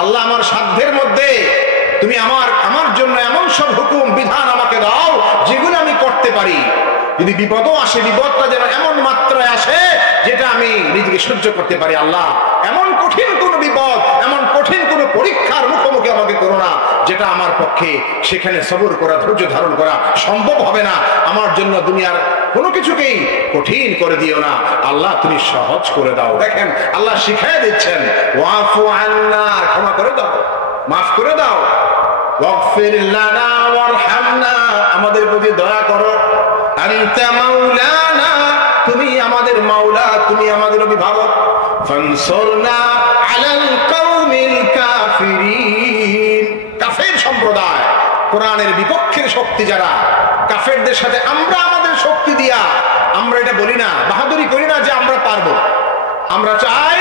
আল্লাহ আমার সাধ্যের মধ্যে তুমি আমার জন্য এমন সব হুকুম বিধান আমাকে দাও যেগুলো আমি করতে পারি। যদি বিপদও আসে, বিপদটা যেন এমন মাত্রায় আসে যেটা আমি নিজেকে সহ্য করতে পারি। আল্লাহ এমন কঠিন কোন বিপদ, এমন কঠিন কোন পরীক্ষার মুখোমুখি আমাকে করো না যেটা আমার পক্ষে সেখানে সবর করা, ধৈর্য ধারণ করা সম্ভব হবে না। আমার জন্য দুনিয়ার কোনো কিছুকেই কঠিন করে দিও না আল্লাহ, তুমি সহজ করে দাও। দেখেন আল্লাহ শিখাই দিচ্ছেন, ওয়াফু আন্না, ক্ষমা করে দাও, মাফ করে দাও। ওয়াগফির লানা ওয়ারহামনা, আমাদের প্রতি দয়া করো। আনতা মাওলানা, তুমি আমাদের মাওলা, তুমি আমাদের অভিভাবক। ফানসুরনা আলাল কওমিল কাফিরিন, কাফের সম্প্রদায়, কোরআনের বিপক্ষের শক্তি যারা, কাফেরদের সাথে আমরা আমাদের শক্তি দিয়া আমরা এটা বলি না, বাহাদুরি করি না যে আমরা পারবো। আমরা চাই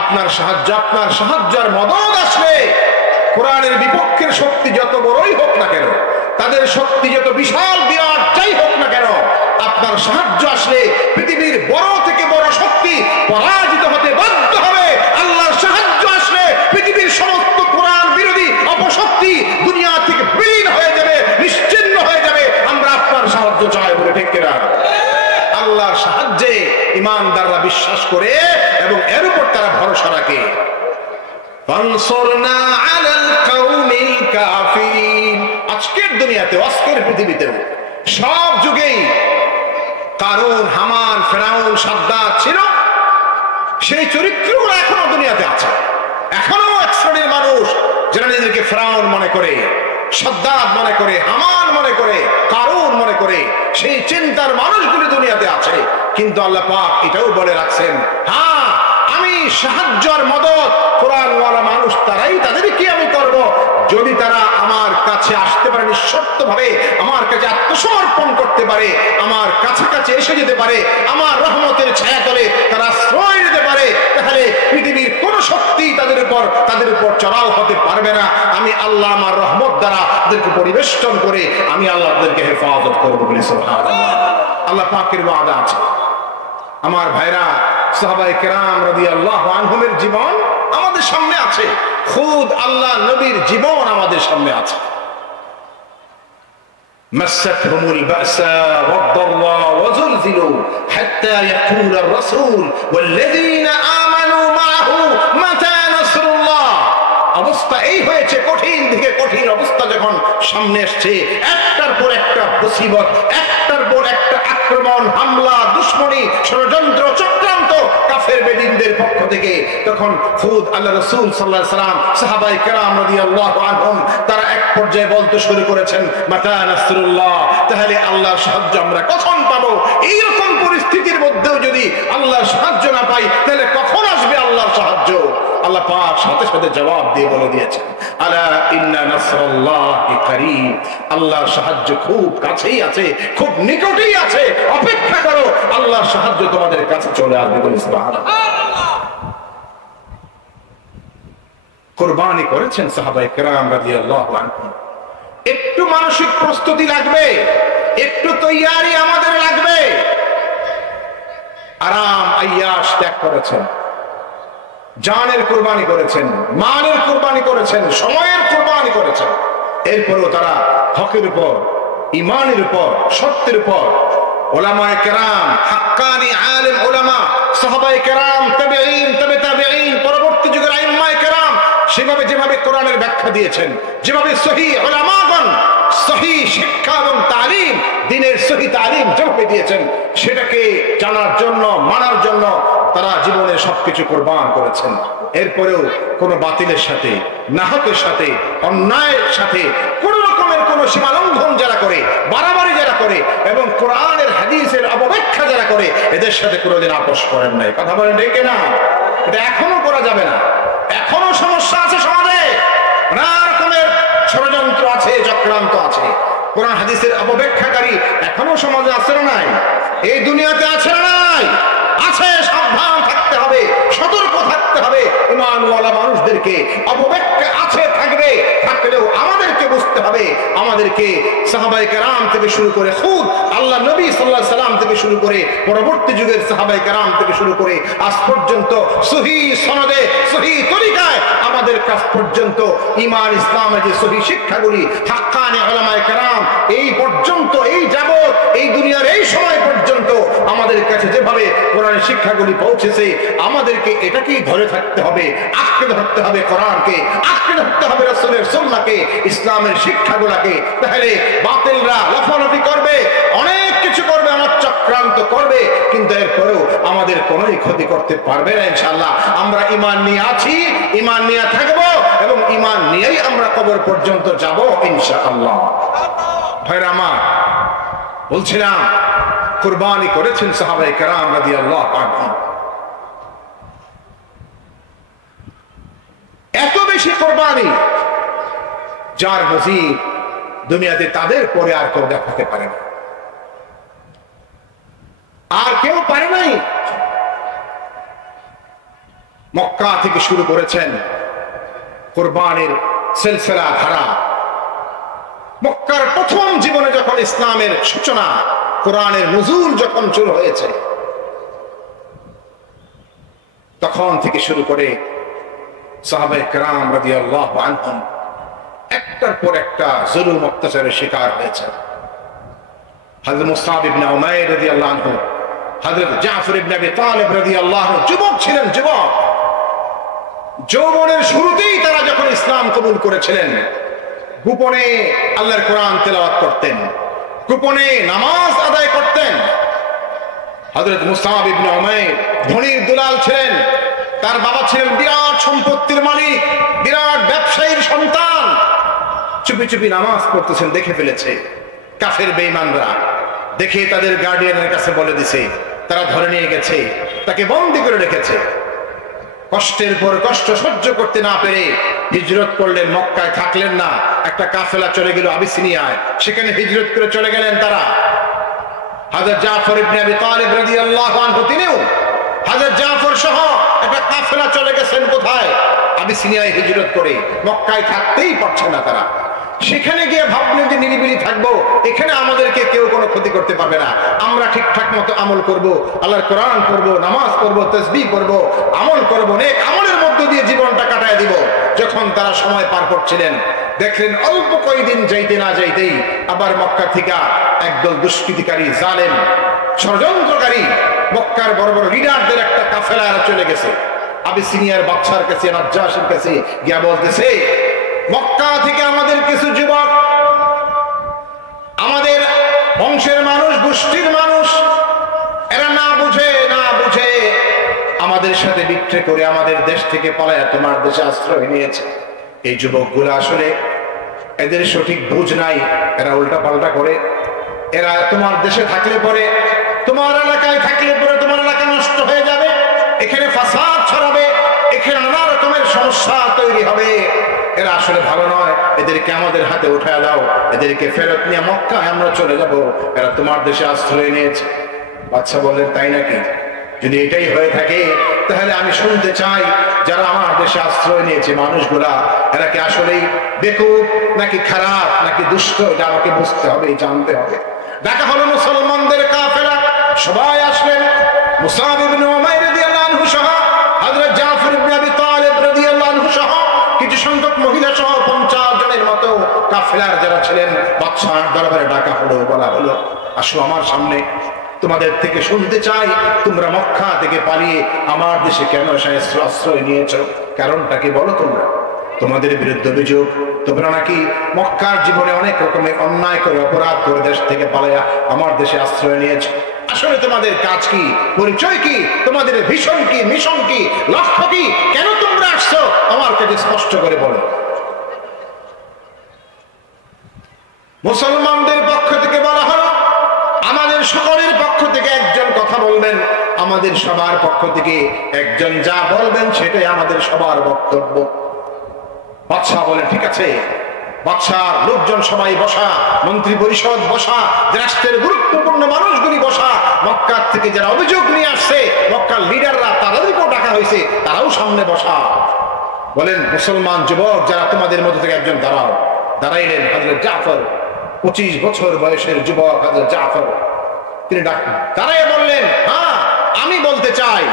আপনার সাহায্য, আপনার সাহায্যের মদদ আসলে কোরআনের বিপক্ষের শক্তি যত বড়ই হোক না কেন, তাদের শক্তি যত বিশাল বিরাট যাই হোক না কেন, আপনার সাহায্য আসলে পৃথিবীর বড় থেকে বড় শক্তি পরাজিত হতে বাধ্য হবে। আল্লাহর সাহায্য আসলে পৃথিবীর সমস্ত কোরআন বিরোধী অপশক্তি দুনিয়া থেকে বিলীন হয়ে যাবে, নিশ্চিহ্ন হয়ে যাবে। আমরা আপনার সাহায্য চাই বলে, ঠিক কিনা? আল্লাহর সাহায্যে ঈমানদাররা বিশ্বাস করে এবং এর উপর তারা ভরসা রাখে। ফানসুরনা আলাল কওমিল কাফিরিন, আজকের দুনিয়াতে, আজকের পৃথিবীতেও সব যুগেই কারুন, হামান, ফেরাউন, সাদ্দাত ছিল, সেই চরিত্রগুলো এখনো দুনিয়াতে আছে। এখনো এক শ্রেণীর মানুষ যারা নিজেদেরকে ফেরাউন মনে করে, সাদ্দাত মনে করে, হামান মনে করে, কারুন মনে করে, সেই চিন্তার মানুষগুলি দুনিয়াতে আছে। কিন্তু আল্লাহ পাক এটাও বলে রাখছেন, হ্যাঁ আমি সাহায্যের মদদ কোরআনওয়ালা মানুষ তারাই, তাদেরকে আমি করব যদি তারা আমার কাছে আসতে পারে, নিঃশর্ত ভাবে আমার কাছে আত্মসমর্পণ করতে পারে, আমার কাছাকাছি এসে যেতে পারে, আমার রহমতের ছায়া তলে তারা আশ্রয় নিতে পারে, তাহলে পৃথিবীর কোন শক্তি তাদের উপর চড়াও হতে পারবে না। আমি আল্লাহ আমার রহমত দ্বারা তাদেরকে পরিবেষ্টন করে আমি আল্লাহ তাদেরকে হেফাজত করবো বলে সুবহানাল্লাহ। আল্লাহ পাকের ওয়াদা আছে। আমার ভাইরা, সাহাবায়ে কেরাম রাদিয়াল্লাহু আনহুমের জীবন আমাদের সামনে আছে, খুদ আল্লাহ নবীর জীবন আমাদের সামনে আছে। মাসাতহুমুল বাসা ওয়াদ-দাররা ওয়াযুলজিলু হাত্তা ইয়াকুলার রাসূল ওয়াল্লাযীনা আমানু মাআহু মাতা নাসরুল্লাহ। অবস্থা এই হয়েছে, কঠিন থেকে কঠিন অবস্থা যখন সামনে আসছে, একটার পর একটা মুসিবত, একটার পর একটা আক্রমণ, হামলা, দুশমনী, ষড়যন্ত্র, চক্রান্ত কাফের বেদিনদের পক্ষ থেকে, তখন খুদ আল্লাহ রাসূল সাল্লাল্লাহু আলাইহি সাল্লাম, সাহাবায়ে কেরাম রাদিয়াল্লাহু আনহুম তারা এক পর্যায়ে বলতে শুরু করেছেন, মাতা নাসরুল্লাহ, তাহলে আল্লাহর সাহায্য আমরা কখন পাবো? এইরকম পরিস্থিতির মধ্যেও যদি আল্লাহর সাহায্য না পাই, তাহলে কখন আসবে আল্লাহর সাহায্য? আল্লাহ পাক সাথে সাথে জবাব দিয়ে বলে দিয়েছেন, আলা ইন্না নাসরাল্লাহি কারীব, আল্লাহর সাহায্য খুব কাছেই আছে, খুব নিকটেই আছে, অপেক্ষা করো, আল্লাহর সাহায্য তোমাদের কাছে চলে আসবে বলে সুবহানাল্লাহ। কুরবানি করেছেন সাহাবায়ে কেরাম রাদিয়াল্লাহু আনহুম। একটু মানসিক প্রস্তুতি লাগবে, একটু তৈয়ারি আমাদের লাগবে। আরাম আয়াশ ত্যাগ করেছেন, জানের কুরবানি করেছেন, মালের কুরবানি করেছেন, সময়ের কুরবানি করেছেন। এরপরেও তারা হকের উপর, ঈমানের উপর, সত্যের উপর, উলামায়ে কেরাম, হাক্কানি আলেম উলামা, সাহাবায়ে কেরাম, তাবেঈন, তবে তাবেঈন, পরবর্তী যুগের আইম্মায়ে কেরাম সেভাবে যেভাবে কোরআনের ব্যাখ্যা দিয়েছেন, যেভাবে সহিহ উলামাগণ সহিহ শিক্ষা এবং তালিম, দ্বীনের সহিহ তালিম যেভাবে দিয়েছেন, সেটাকে জানার জন্য, মানার জন্য তারা জীবনে সবকিছু কোরবান করেছেন। এরপরেও কোন বাতিলের সাথে, নাহকের সাথে, অন্যায়ের সাথে কোন রকমের কোন সীমালঙ্ঘন যারা করে, বাড়াবাড়ি যারা করে এবং কোরআনের হাদিসের অপব্যাখ্যা যারা করে, এদের সাথে কোনোদিন আপোষ করেন নাই। কথা বলেন ঠিক না? এটা এখনো করা যাবে না। এখনো সমস্যা আছে সমাজে, নানা রকমের ষড়যন্ত্র আছে, চক্রান্ত আছে, কোরআন হাদিসের অপব্যাখ্যাকারী এখনো সমাজে আছে না নাই? এই দুনিয়াতে আছে না নাই? আছে। সাবধান থাকতে হবে। সতর্ক থাকতে হবে ঈমানওয়ালা মানুষদেরকে। অপব্যাখ্যা আছে, থাকবে, থাকলেও আমাদেরকে বুঝতে হবে, আমাদেরকে সাহাবায়ে কেরাম থেকে শুরু করে খুদ আল্লাহ নবী সাল্লাল্লাহু আলাইহি সাল্লাম থেকে শুরু করে পরবর্তী যুগের সাহাবায়ে কেরাম থেকে শুরু করে আজ পর্যন্ত সহিহ সনদে সহিহ তরিকায় আমাদের কাছ পর্যন্ত ঈমান ইসলামের যে সহিহ শিক্ষাগুলি হাক্কানি উলামায়ে কেরাম এই পর্যন্ত, এই যাবত, এই দুনিয়ার এই সময় পর্যন্ত আমাদের কাছে যেভাবে কোরআনের শিক্ষাগুলি পৌঁছেছে, আমাদেরকে এটাকেই ধরে থাকতে হবে, আঁকড়ে ধরতে হবে কোরআনকে, আঁকড়ে ধরতে হবে রাসূলের সুন্নাহকে, ইসলামের শিক্ষাগুলোকে। তাহলে বাতিলরা লাফালাফি করবে, অনেক কিছু করবে, আমার চক্রান্ত করবে, কিন্তু এরপরেও আমাদের কোনোই ক্ষতি করতে পারবে না ইনশাআল্লাহ। আমরা ঈমান নিয়ে আছি, ঈমান নিয়ে থাকবো এবং ঈমান নিয়েই আমরা কবর পর্যন্ত যাব ইনশাআল্লাহ। ভাইরা আমার, বলছিলাম কুরবানি করেছেন সাহাবায়ে কেরাম রাদিয়াল্লাহু আনহুম। এত বেশি কুরবানি যার নজির দুনিয়াতে তাদের পরে আর কেউ দেখাতে পারে না, আর কেউ পারে নাই। মক্কা থেকে শুরু করেছেন কুরবানির সিলসিলা ধারা। মক্কার প্রথম জীবনে যখন ইসলামের সূচনা, কোরআনের নুজুল যখন শুরু হয়েছে, তখন থেকে শুরু করে সাহাবায়ে কেরাম রাদিয়াল্লাহু আনহুম একটার পর একটা জুলুম অত্যাচারের শিকার হয়েছে। হযরত মুসআব ইবনে উমাইর রাদিয়াল্লাহু আনহু, হযরত জাফর ইবনে আবি তালিব রাদিয়াল্লাহু আনহু যুবক ছিলেন, যুবক। যৌবনের শুরুতেই তারা যখন ইসলাম কবুল করেছিলেন, গোপনে আল্লাহর কোরআন তেলাওয়াত করতেন, গোপনে নামাজ আদায় করতেন। হযরত মুসআব ইবনে উমাইর ধনীর দুলাল ছিলেন, তার বাবা ছিলেন বিরাট সম্পত্তির মালিক, বিরাট ব্যবসায়ীর সন্তান। চুপি চুপি নামাজ পড়তেছেন, দেখে ফেলেছে কাফের বেঈমানরা, দেখে তাদের গার্ডিয়ানের কাছে বলে দিছে, তারা ধরে নিয়ে গেছে, তাকে বন্দী করে রেখেছে। কষ্টের পর কষ্ট সহ্য করতে না পেরে হিজরত করলেন, মক্কায় থাকলেন না, একটা কাফেলা চলে গেল আবিসিনিয়ায়, সেখানে হিজরত করে চলে গেলেন তারা। হযরত জাফর ইবনে আবি তালিব রাদিয়াল্লাহু আনহু তিনিও হযরত জাফর সহ একটা কাফেলা চলে গেছেন কোথায়? আবিসিনিয়ায় হিজরত করে। মক্কায় থাকতেই পারছে না তারা। সেখানে গিয়ে ভাবলেন যে নিরিবিলি থাকবো, এখানে আমাদেরকে কেউ কোনো ক্ষতি করতে পারবে না, আমরা ঠিকঠাক মতো আমল করব, আল্লাহর কোরআন পড়বো, নামাজ পড়বো, তাসবিহ পড়বো, আমল করবো, নেক আমলের মধ্য দিয়ে জীবনটা কাটায় দিব। যখন তারা সময় পার করছিলেন, দেখলেন অল্প কয়েকদিন যাইতে না যাইতেই আবার মক্কা থেকে একদল দুষ্কৃতিকারী, জালেম, ষড়যন্ত্রকারী মক্কার বড় বড় লিডারদের একটা কাফেলা চলে গেছে। আবিসিনিয়ার বাদশার কাছে, নাজ্জাশের কাছে গিয়া বলতেছে, মক্কা থেকে আমাদের কিছু যুবক, আমাদের বংশের মানুষ, গোষ্ঠীর মানুষ, এরা না বুঝে আমাদের সাথে বিক্রি করে আমাদের দেশ থেকে পালায়া তোমার দেশে আশ্রয় নিয়েছে। এই যুবকগুলো আসলে এদের সঠিক বুঝ নাই, এরা উল্টা পাল্টা করে। এরা তোমার দেশে থাকলে পরে, তোমার এলাকায় থাকলে পরে তোমার এলাকা নষ্ট হয়ে যাবে, এখানে ফাসাদ ছড়াবে, এখানে নানা রকমের সমস্যা তৈরি হবে। এরা আসলে ভালো নয়, এদেরকে আমাদের হাতে উঠায় দাও, এদেরকে ফেরত নিয়ে মক্কায় আমরা চলে যাব, এরা তোমার দেশে আশ্রয় নিয়েছে। বাদশা বললেন, তাই নাকি? যদি এটাই হয়ে থাকে তাহলে আমি শুনতে চাই, যারা আমার দেশে আশ্রয় নিয়েছে মানুষগুলা, এরা কি আসলেই বেকুব নাকি খারাপ নাকি দুষ্ট, এটা আমাকে বুঝতে হবে, জানতে হবে। দেখা হলো মুসলমানদের কাফেলা, সবাই আসলেন। মুসআব ইবনে উমাইর রাদিয়াল্লাহু আনহু সহ, হযরত জাফর ইবনে আবি তালিব রাদিয়াল্লাহু আনহু সহ, কিছু সংখ্যক মহিলা সহ 50 জনের মতো কাফেলার যারা ছিলেন, বাদশার দরবারে ডাকা হলো, বলা হলো, আসো আমার সামনে, তোমাদের থেকে শুনতে চাই, তোমরা মক্কা থেকে পালিয়ে আমার দেশে কেন আশ্রয় নিয়েছো, কারণটা কি বলো তোমরা? তোমাদের বিরুদ্ধে অভিযোগ, তোমরা নাকি মক্কার জীবনে অনেক রকমের অন্যায় করে, অপরাধ করে দেশ থেকে পালায়া আমার দেশে আশ্রয় নিয়েছো। আসলে তোমাদের কাজ কি, পরিচয় কি, তোমাদের ভিশন কি, মিশন কি, লক্ষ্য কি, কেন তোমরা আসছো আমার কাছে স্পষ্ট করে বলো। মুসলমানদের পক্ষ থেকে বলা হলো, আমাদের সকলের পক্ষ থেকে একজন কথা বলবেন, আমাদের সবার পক্ষ থেকে একজন যা বলবেন সেটাই আমাদের সবার বক্তব্য। বাদশা বলে, ঠিক আছে, বাদশার লোকজন সবাই বসা, মন্ত্রী পরিষদ বসা, রাষ্ট্রের গুরুত্বপূর্ণ মানুষগুলি বসা, মক্কা থেকে যারা অভিযোগ নিয়ে আসছে, মক্কার লিডাররা তাদেরকেও ডাকা হয়েছে, তারাও সামনে বসা। বলেন, মুসলমান যুবক যারা, তোমাদের মধ্যে থেকে একজন দাঁড়াও। দাঁড়াইলেন হযরত জাফর, 25 বছর বয়সের যুবক হযরত জাফর। তিনি দাঁড়ায় বললেন, হ্যাঁ আমি বলতে চাই,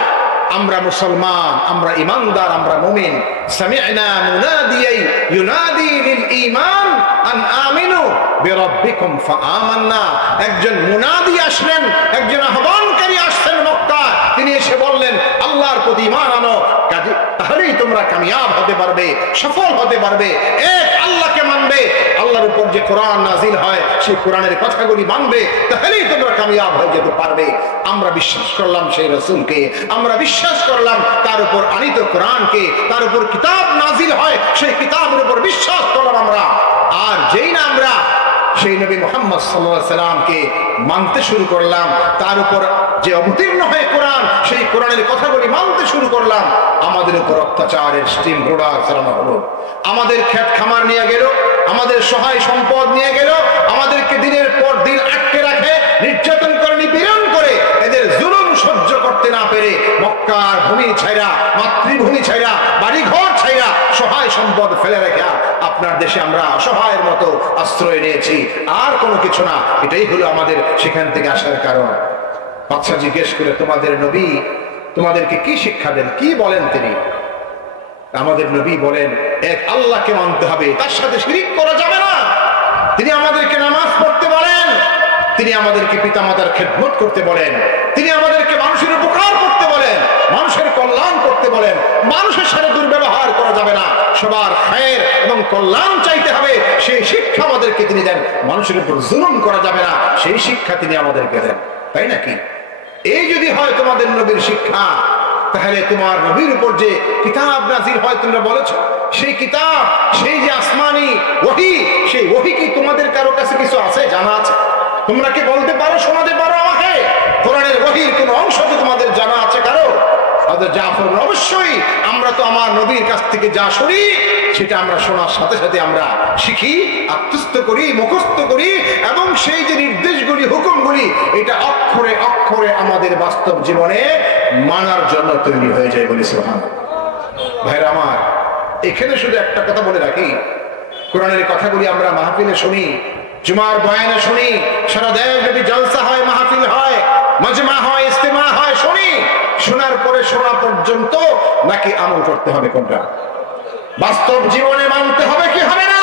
আমরা মুসলমান, আমরা ইমানদার, আমরা মুমিন। সামি'না মুনাদিয়াই ইউনাদি লিল ঈমান আন আমিনু বিরাব্বিকুম ফাআমান্না। একজন মুনাদি আসলেন, একজন আহ্বানকারী আসছেন মক্কা। তিনি এসে বললেন, আল্লাহর প্রতি ঈমান আনো, তাহলেই তোমরা কামিয়াব হতে পারবে, সফল হতে পারবে। এক আল্লাহকে মানবে, আল্লাহর উপর যে কোরআন নাজিল হয় সেই কোরআনের কথাগুলি মানবে, তাহলেই তোমরা কামিয়াব হয়ে যেতে পারবে। আমরা বিশ্বাস করলাম সেই রাসূলকে, আমরা বিশ্বাস করলাম তার উপর আনিত কোরআনকে, তার উপর কিতাব নাজিল হয় সেই কিতাবের উপর বিশ্বাস করলাম আমরা। আর যেই না আমরা সেই নবী মুহাম্মদ সাল্লাল্লাহু আলাইহি সাল্লামকে মানতে শুরু করলাম, তার উপর যে অবতীর্ণ হয়ে কোরআন, সেই কোরআনের কথাগুলি মানতে শুরু করলাম, আমাদের উপর অত্যাচারের স্টিম রোডার চালানো হলো। আমাদের ক্ষেত খামার নিয়ে গেল, আমাদের সহায় সম্পদ নিয়ে গেল, আমাদেরকে দিনের পর দিন আটকে রাখে, নির্যাতন করে, নিপীড়ন করে। এদের জুলুম সহ্য করতে না পেরে মক্কার ভূমি ছাইরা, মাতৃভূমি ছাইরা, বাড়িঘর ছাইরা, সহায় সম্পদ ফেলে রেখে আপনার দেশে আমরা অসহায়ের মতো আশ্রয় নিয়েছি, আর কোনো কিছু না। এটাই হলো আমাদের সেখান থেকে আসার কারণ। বাদশা জিজ্ঞেস করে, তোমাদের নবী তোমাদেরকে কি শিক্ষা দেন, কি বলেন তিনি? আমাদের নবী বলেন, এক আল্লাহকে মানতে হবে, তার সাথে শিরিক করা যাবে না। তিনি আমাদেরকে নামাজ পড়তে বলেন, তিনি আমাদেরকে পিতামাতার খেদমত করতে বলেন, তিনি আমাদেরকে মানুষের উপকার করতে বলেন, মানুষের কল্যাণ করতে বলেন। মানুষের সাথে দুর্ব্যবহার করা যাবে না, সবার খায়ের এবং কল্যাণ চাইতে হবে, সেই শিক্ষা আমাদেরকে তিনি দেন। মানুষের উপর জুলুম করা যাবে না, সেই শিক্ষা তিনি আমাদেরকে দেন, তাই নাকি? এই যদি হয় তোমাদের নবীর শিক্ষা, তাহলে তোমার নবীর উপর যে কিতাব নাজিল হয় তোমরা বলেছো, সেই কিতাব, সেই যে আসমানি ওহী, সেই ওহী কি তোমাদের কারো কাছে কিছু আছে, জানা আছে? তোমরা কি বলতে পারো, শোনাতে পারো আমাকে কোরআনের ওহীর কোন অংশ কি তোমাদের জানা আছে কারো? হযরত জাফর, অবশ্যই আমরা তো আমার নবীর কাছ থেকে যা শুনি সেটা আমরা শোনার সাথে সাথে আমরা শিখি, আত্মস্থ করি, মুখস্থ করি, এবং সেই যে নির্দেশগুলি, হুকুমগুলি, এটা অক্ষরে অক্ষরে আমাদের বাস্তব জীবনে মানার জন্য তৈরি হয়ে যায়। বলি সুবহানাল্লাহ। ভাইরা আমার, এখানে শুধু একটা কথা বলে রাখি, কোরআনের কথাগুলি আমরা মাহফিলে শুনি, জুমার বয়ানে শুনি, সারা দেশব্যাপী জলসা হয়, মাহফিল হয়, মাজমা হয়, ইজতিমা হয়, শুনি। শোনার পরে শোনা পর্যন্ত নাকি আমল করতে হবে? কোনটা? বাস্তব জীবনে মানতে হবে কি হবে না?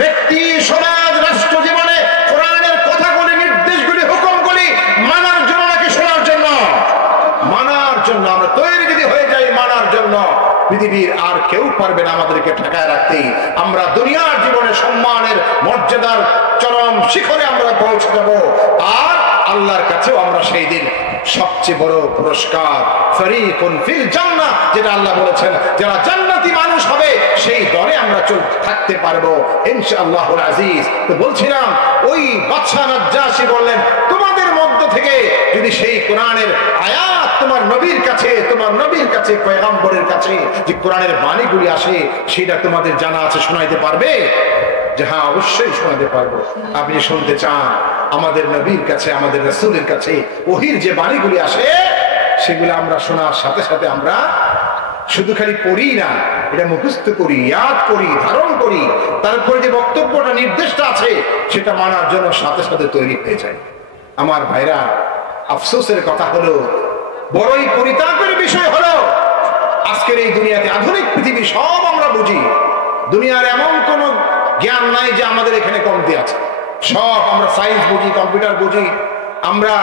ব্যক্তি, সমাজ, রাষ্ট্র জীবনে কোরআনের কথাগুলি, নির্দেশগুলি, হুকুমগুলি মানার জন্য নাকি শোনার জন্য? মানার জন্য। আমরা তৈরি যদি হয়ে যাই মানার জন্য, পৃথিবীর আর কেউ পারবে না আমাদেরকে ঠেকায় রাখতে। আমরা দুনিয়ার জীবনে সম্মানের, মর্যাদার চরম শিখরে আমরা পৌঁছে যাব, আর আল্লাহর কাছেও আমরা সেই দিন সবচেয়ে বড় পুরস্কার, ফারিকুন ফিল জান্নাহ, যেটা আল্লাহ বলেছেন, যারা জান্নাতি মানুষ হবে সেই দলে আমরা থাকতে পারবো ইনশাআল্লাহুল আজিজ। তো বলছিলাম, ওই বাদশা নাজ্জাশী বললেন, তোমাদের মধ্য থেকে যদি সেই কোরআনের আয়াত তোমার নবীর কাছে, তোমার নবীর কাছে, পয়গম্বরের কাছে যে কোরআনের বাণীগুলি আসে, সেটা তোমাদের জানা আছে, শোনাইতে পারবে? যে হ্যাঁ, অবশ্যই শোনাতে পারবো। আপনি শুনতে চান আমাদের নবীর কাছে, আমাদের রাসূলের কাছে ওহীর যে বাণীগুলি আসে, সেগুলো আমরা শোনার সাথে সাথে আমরা শুধু খালি পড়ি না, এটা মুখস্থ করি, ইয়াদ করি, ধারণ করি, তারপরে যে বক্তব্যটা, নির্দেশটা আছে, সেটা মানার জন্য সাথে সাথে তৈরি হয়ে যায়। আমার ভাইরা, আফসোসের কথা হলো, বড়ই পরিতাপের বিষয় হলো, আজকের এই দুনিয়াতে, আধুনিক পৃথিবী সব আমরা বুঝি, দুনিয়ার এমন কোন জ্ঞান নাই যে আমাদের এখানে কমতি আছে। সব আমরা সায়েন্স বুঝি, কম্পিউটার বুঝি, আমরা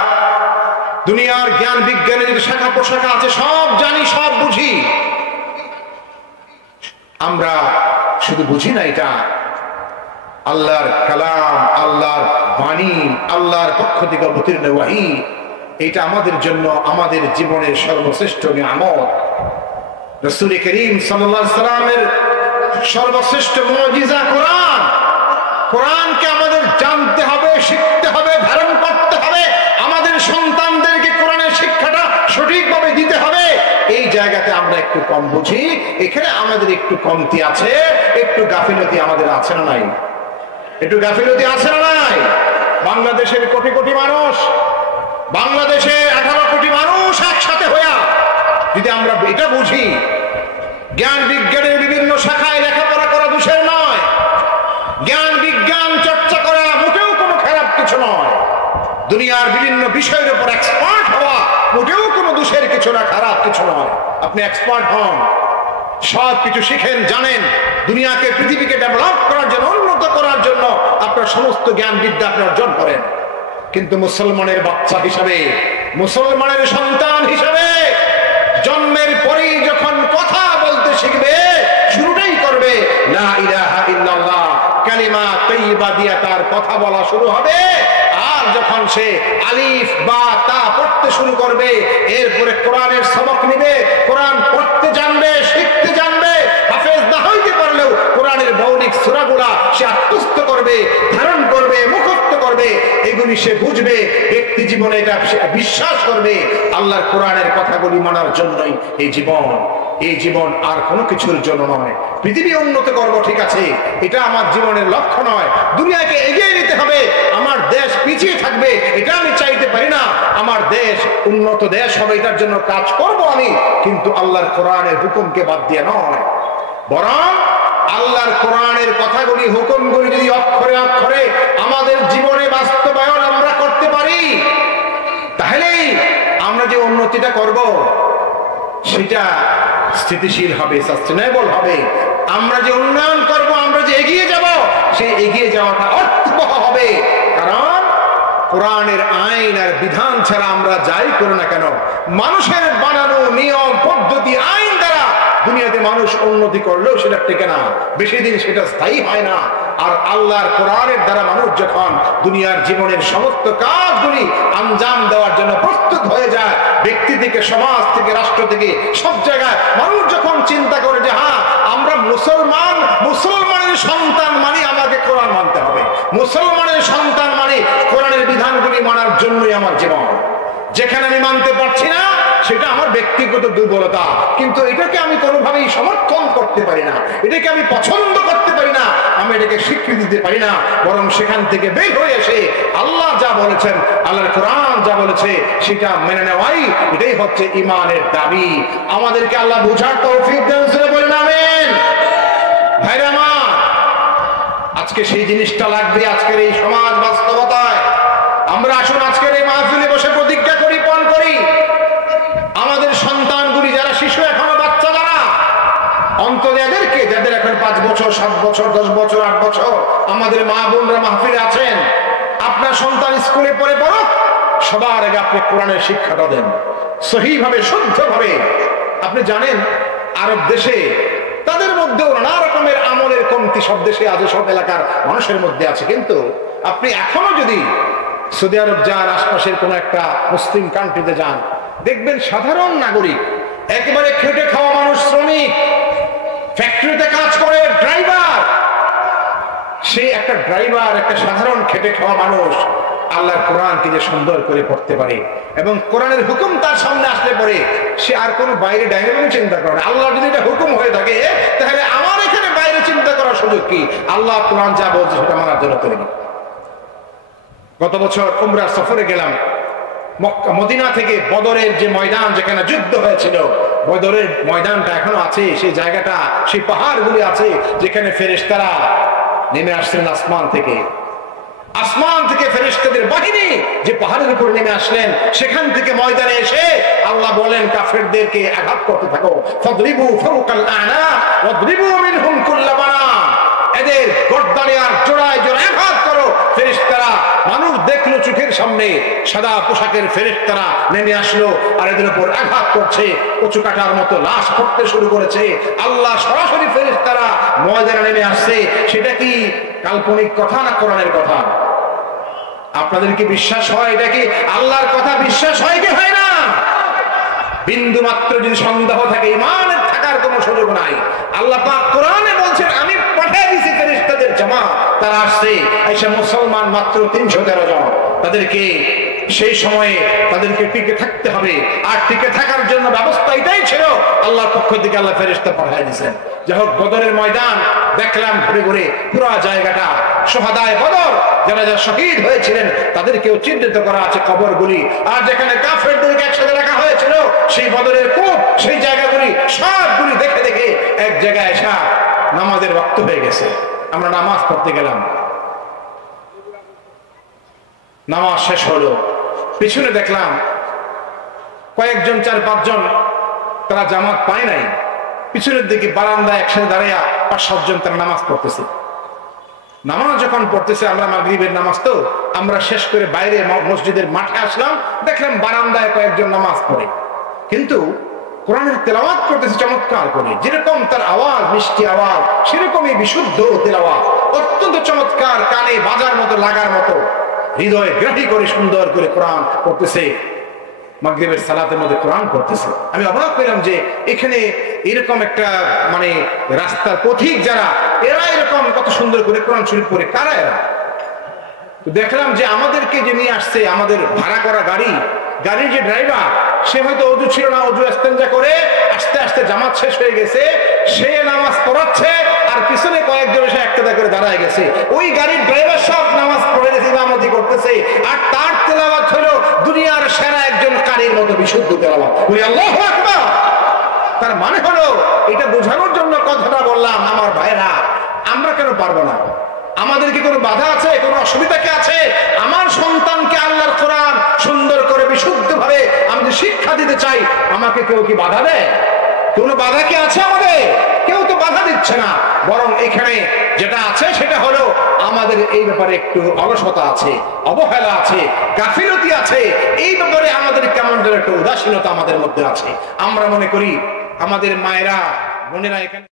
দুনিয়ার জ্ঞান বিজ্ঞানের যে শাখা প্রশাখা আছে সব জানি, সব বুঝি। আমরা শুধু বুঝি না এটা আল্লাহর কালাম, আল্লাহর বাণী, আল্লাহর পক্ষ থেকে অবতীর্ণ ওহী, এটা আমাদের জন্য আমাদের জীবনের সর্বশ্রেষ্ঠ নিয়ামত। রাসূল করিম সাল্লাল্লাহু আলাইহি সাল্লামের সর্বশ্রেষ্ঠ মুজিজা কোরআন। কোরআনকে আমাদের জানতে হবে, শিখতে হবে, ধারণ করতে হবে, আমাদের সন্তানদেরকে কোরআনের শিক্ষাটা সঠিকভাবে দিতে হবে। এই জায়গাতে আমরা একটু একটু কম বুঝি, এখানে আমাদের একটু কমতি আছে, একটু গাফিলতি আমাদের আছে না নাই? একটু গাফিলতি আছে না নাই? বাংলাদেশের কোটি কোটি মানুষ, বাংলাদেশে 18 কোটি মানুষ একসাথে হইয়া যদি আমরা এটা বুঝি, জ্ঞান বিজ্ঞানের বিভিন্ন শাখায় লেখাপড়া করা দোষের নয়, জ্ঞান বিজ্ঞান চর্চা করা মোটেও কোনো খারাপ কিছু নয়, দুনিয়ার বিভিন্ন বিষয়ের উপর এক্সপার্ট হওয়া মোটেও কোনো দোষের কিছু না, খারাপ কিছু নয়। আপনি এক্সপার্ট হন, সব কিছু শিখেন, জানেন, দুনিয়াকে পৃথিবীকে ডেভেলপ করার জন্য, উন্নত করার জন্য আপনার সমস্ত জ্ঞান বিদ্যা আপনি অর্জন করেন। কিন্তু মুসলমানের বাচ্চা হিসাবে, মুসলমানের সন্তান হিসাবে জন্মের পরেই যখন কথা বলতে শিখবে, শুরুটাই করবে লা ইলাহা ইল্লাল্লাহ কালিমা তাইয়্যিবা দিয়ে তার কথা বলা শুরু হবে। আর যখন সে আলিফ বা তা পড়তে শুরু করবে, এরপরে কোরআনের সবক নিবে, কোরআন পড়তে জানবে, শিখতে জানবে, হাফেজ না হইতে পারলেও কোরআনের মৌলিক সূরাগুলা সে আত্মস্থ করবে, ধারণ করবে, মুখস্থ করবে, এগুলি সে বুঝবে, ব্যক্তি জীবনে এটা বিশ্বাস করবে আল্লাহর কোরআনের কথাগুলি মানার জন্যই এই জীবন। এই জীবন আর কোনো কিছুর জন্য নয়। পৃথিবী উন্নত করব ঠিক আছে, এটা আমার জীবনের লক্ষ্য নয়। দুনিয়াকে এগিয়ে নিতে হবে, আমার দেশ পিছিয়ে থাকবে এটা আমি চাইতে পারি না। আমার দেশ উন্নত দেশ হবে, এটার জন্য কাজ করব আমি, কিন্তু আল্লাহর কোরআনের হুকুমকে বাদ দিয়ে নয়। বরং আল্লাহর কোরআনের কথাগুলি, হুকুমগুলি যদি অক্ষরে অক্ষরে আমাদের জীবনে বাস্তবায়ন আমরা করতে পারি, তাহলেই আমরা যে উন্নতিটা করব সেটা স্থিতিশীল হবে, সাস্টেনেবল হবে। আমরা যে উন্নয়ন করব, আমরা যে এগিয়ে যাব, সেই এগিয়ে যাওয়াটা অর্থবহ হবে। কারণ কোরআনের আইন আর বিধান ছাড়া আমরা যাই করি না কেন, মানুষের বানানো নিয়ম পদ্ধতি আইন দ্বারা দুনিয়াতে মানুষ উন্নতি করলেও সেটা টেকে না, বেশি দিন সেটা স্থায়ী হয় না। আর আল্লাহর কোরআনের দ্বারা মানুষ যখন দুনিয়ার জীবনের সমস্ত কাজগুলি আঞ্জাম দেওয়ার জন্য প্রস্তুত হয়ে যায়, ব্যক্তি থেকে, সমাজ থেকে, রাষ্ট্র থেকে, সব জায়গায় মানুষ যখন চিন্তা করে যে হ্যাঁ আমরা মুসলমান, মুসলমানের সন্তান মানে আমাকে কোরআন মানতে হবে, মুসলমানের সন্তান মানে কোরআনের বিধানগুলি মানার জন্যই আমার জীবন। যেখানে আমি মানতে পারছি না সেটা আমার ব্যক্তিগত দুর্বলতা, কিন্তু এটাকে আমি কোনোভাবেই সমর্থন করতে পারি না, এটাকে আমি পছন্দ করতে পারি না, আমি এটাকে স্বীকৃতি দিতে পারি না। বরং সেখান থেকে বের হয়ে এসে আল্লাহ যা বলেছেন, আল্লাহর কোরআন যা বলেছে সেটা মেনে নেওয়াই, এটাই হচ্ছে ঈমানের দাবি। আমাদেরকে আল্লাহ বুঝার তৌফিক দেন, বলেন আমিন। ভাইরা আমার, আজকে সেই জিনিসটা লাগবে আজকের এই সমাজ বাস্তবতায়। আমরা আসুন আজকের এই মাহফিলে বসে প্রতিজ্ঞা করি, পণ করি, আমাদের সন্তানগুলি যারা শিশু, এখনো বাচ্চা, যারা অন্তত এদেরকে, যাদের এখন 5 বছর, 7 বছর, 10 বছর, 8 বছর, আমাদের মা বোনরা মাহফিলে আছেন, আপনার সন্তান স্কুলে পড়ে পড়ুক, সবার আগে আপনি কোরআনের শিক্ষাটা দেন সহিভাবে, শুদ্ধভাবে। আপনি জানেন আরব দেশে তাদের মধ্যেও নানা রকমের আমলের কমতি সব দেশে আছে, সব এলাকার মানুষের মধ্যে আছে, কিন্তু আপনি এখনো যদি সৌদি আরব যান, আশপাশের কোন একটা মুসলিম কান্ট্রিতে যান, দেখবেন সাধারণ নাগরিক, একেবারে খেটে খাওয়া মানুষ, শ্রমিক, ফ্যাক্টরিতে কাজ করে, ড্রাইভার, সে একটা ড্রাইভার, একটা সাধারণ খেটে খাওয়া মানুষ আল্লাহর কোরআনকে যে সুন্দর করে পড়তে পারে এবং কোরআনের হুকুম তার সামনে আসলে পরে সে আর কোনো বাইরে ডাইরেক্ট চিন্তা করে না। আল্লাহ যদি এটা হুকুম হয়ে থাকে, তাহলে আমার এখানে বাইরে চিন্তা করার সুযোগ কি? আল্লাহ কোরআন যা বলছে সেটা মানার জন্য তৈরি। গত বছর উমরার সফরে গেলাম, মদিনা থেকে বদরের যে ময়দান, যেখানে যুদ্ধ হয়েছিল, বদরের ময়দানটা এখনো আছে, সেই জায়গাটা, সেই পাহাড়গুলি আছে যেখানে ফেরেশতারা নেমে আসছিলেন আসমান থেকে। আসমান থেকে ফেরেশতাদের বাহিনী যে পাহাড়ের উপর নেমে আসলেন, সেখান থেকে ময়দানে এসে আল্লাহ বলেন কাফেরদেরকে আঘাত করতে থাকো, ফাদরিবু ফাওকাল আনাক ওয়াদরিবু মিনহুম কুল্লা বানান, এদের গর্দানে আর জোড়ায় জোড়ায় আঘাত করো। ফেরেশতারা, মানুষ দেখলো চোখের সামনে সাদা পোশাকের ফেরেশতারা নেমে আসলো আর এদের উপর আঘাত করছে, কচু কাটার মতো লাশ পড়তে শুরু করেছে। আল্লাহ সরাসরি ফেরেশতারা ময়দানে নেমে আসছে। সেটা কি কাল্পনিক কথা না কোরআনের কথা? আপনাদের কি বিশ্বাস হয় এটা কি আল্লাহর কথা? বিশ্বাস হয় কি হয় না? বিন্দু মাত্র যদি সন্দেহ থাকে, ঈমানের থাকার কোনো সুযোগ নাই। আল্লাহ পাক কোরআনে বলছেন আমি পাঠিয়ে দিয়েছি ফেরেশতাদের জামাত, তারা আসছে, এসে মুসলমান মাত্র 313 জন, তাদেরকে সেই সময়ে তাদেরকে টিকে থাকতে হবে, আর টিকে থাকার জন্য ব্যবস্থা এটাই ছিল আল্লাহর পক্ষ থেকে আল্লাহ ফেরেশতা পাঠিয়ে দিয়েছেন। যাই হোক, বদরের ময়দান দেখলাম ঘুরে ঘুরে, পুরো জায়গাটা শহাদায়ে বদর, যারা যারা শহীদ হয়েছিলেন তাদেরকেও চিহ্নিত করা আছে কবরগুলি। আর যেখানে কাফেরদেরকে একসাথে রাখা হয়েছিল সেই বদরের কূপ, সেই জায়গাগুলি সবগুলি দেখে দেখে এক জায়গায় এসা নামাজের ওয়াক্ত হয়ে গেছে। আমরা নামাজ পড়তে গেলাম, নামাজ শেষ হলো, পিছনে দেখলাম কয়েকজন 4-5 জন তারা জামাত পায় নাই, পিছনের দিকে বারান্দায় একসাথে দাঁড়াইয়া 5-7 জন তারা নামাজ পড়তেছে। নামাজ যখন পড়তেছে, আমরা মাগরিবের নামাজ তো আমরা শেষ করে বাইরে মসজিদের মাঠে আসলাম, দেখলাম বারান্দায় কয়েকজন নামাজ পড়ে, কিন্তু কোরআনের তেলাওয়াত করতেছে চমৎকার করে, যেরকম তার আওয়াজ মিষ্টি আওয়াজ সেরকমই বিশুদ্ধ তেলাওয়াত, অত্যন্ত চমৎকার, কানে বাজার মতো লাগার মতো, হৃদয় গ্রাহী করে সুন্দর করে কোরআন পড়তেছে। মাগরিবের সালাতের মধ্যে কোরআন পড়তেছে। আমি অবাক পেলাম যে এখানে এরকম একটা মানে রাস্তার পথিক যারা, এরা এরকম কত সুন্দর করে কোরআন শরীফ পড়ে, কারা এরা? তো দেখলাম যে আমাদেরকে যে নিয়ে আসছে, আমাদের ভাড়া করা গাড়ির যে ড্রাইভার, সে হয়তো অজু ছিল না, অজু ইস্তেঞ্জা করে আস্তে আস্তে জামাত শেষ হয়ে গেছে, সে নামাজ পড়াচ্ছে আর পিছনে কয়েকজন এসে একটা করে দাঁড়ায় গেছে। ওই গাড়ির ড্রাইভার সব নামাজ পড়ে গেছে, ইমামতি করতেছে, আর তার তেলাওয়াত হলো দুনিয়ার সেরা একজন কারীর মতো বিশুদ্ধ তেলাওয়াত। বলি আল্লাহু আকবার। তার মানে হলো, এটা বোঝানোর জন্য কথাটা বললাম, আমার ভাইরা, আমরা কেন পারবো না? আমাদের কি কোনো বাধা আছে, কোনো অসুবিধা কি আছে? আমার সন্তানকে আল্লাহর কোরআন সুন্দর করে বিশুদ্ধ ভাবে আমি যে শিক্ষা দিতে চাই, আমাকে কেউ কি বাধা দেয়? কোনো বাধা কি আছে আমাদের? কেউ তো বাধা দিচ্ছে না, বরং এখানে যেটা আছে সেটা হলো আমাদের এই ব্যাপারে একটু অলসতা আছে, অবহেলা আছে, গাফিলতি আছে, এই ব্যাপারে আমাদের কেমন যেন একটা উদাসীনতা আমাদের মধ্যে আছে। আমরা মনে করি আমাদের মায়েরা বোনেরা এখানে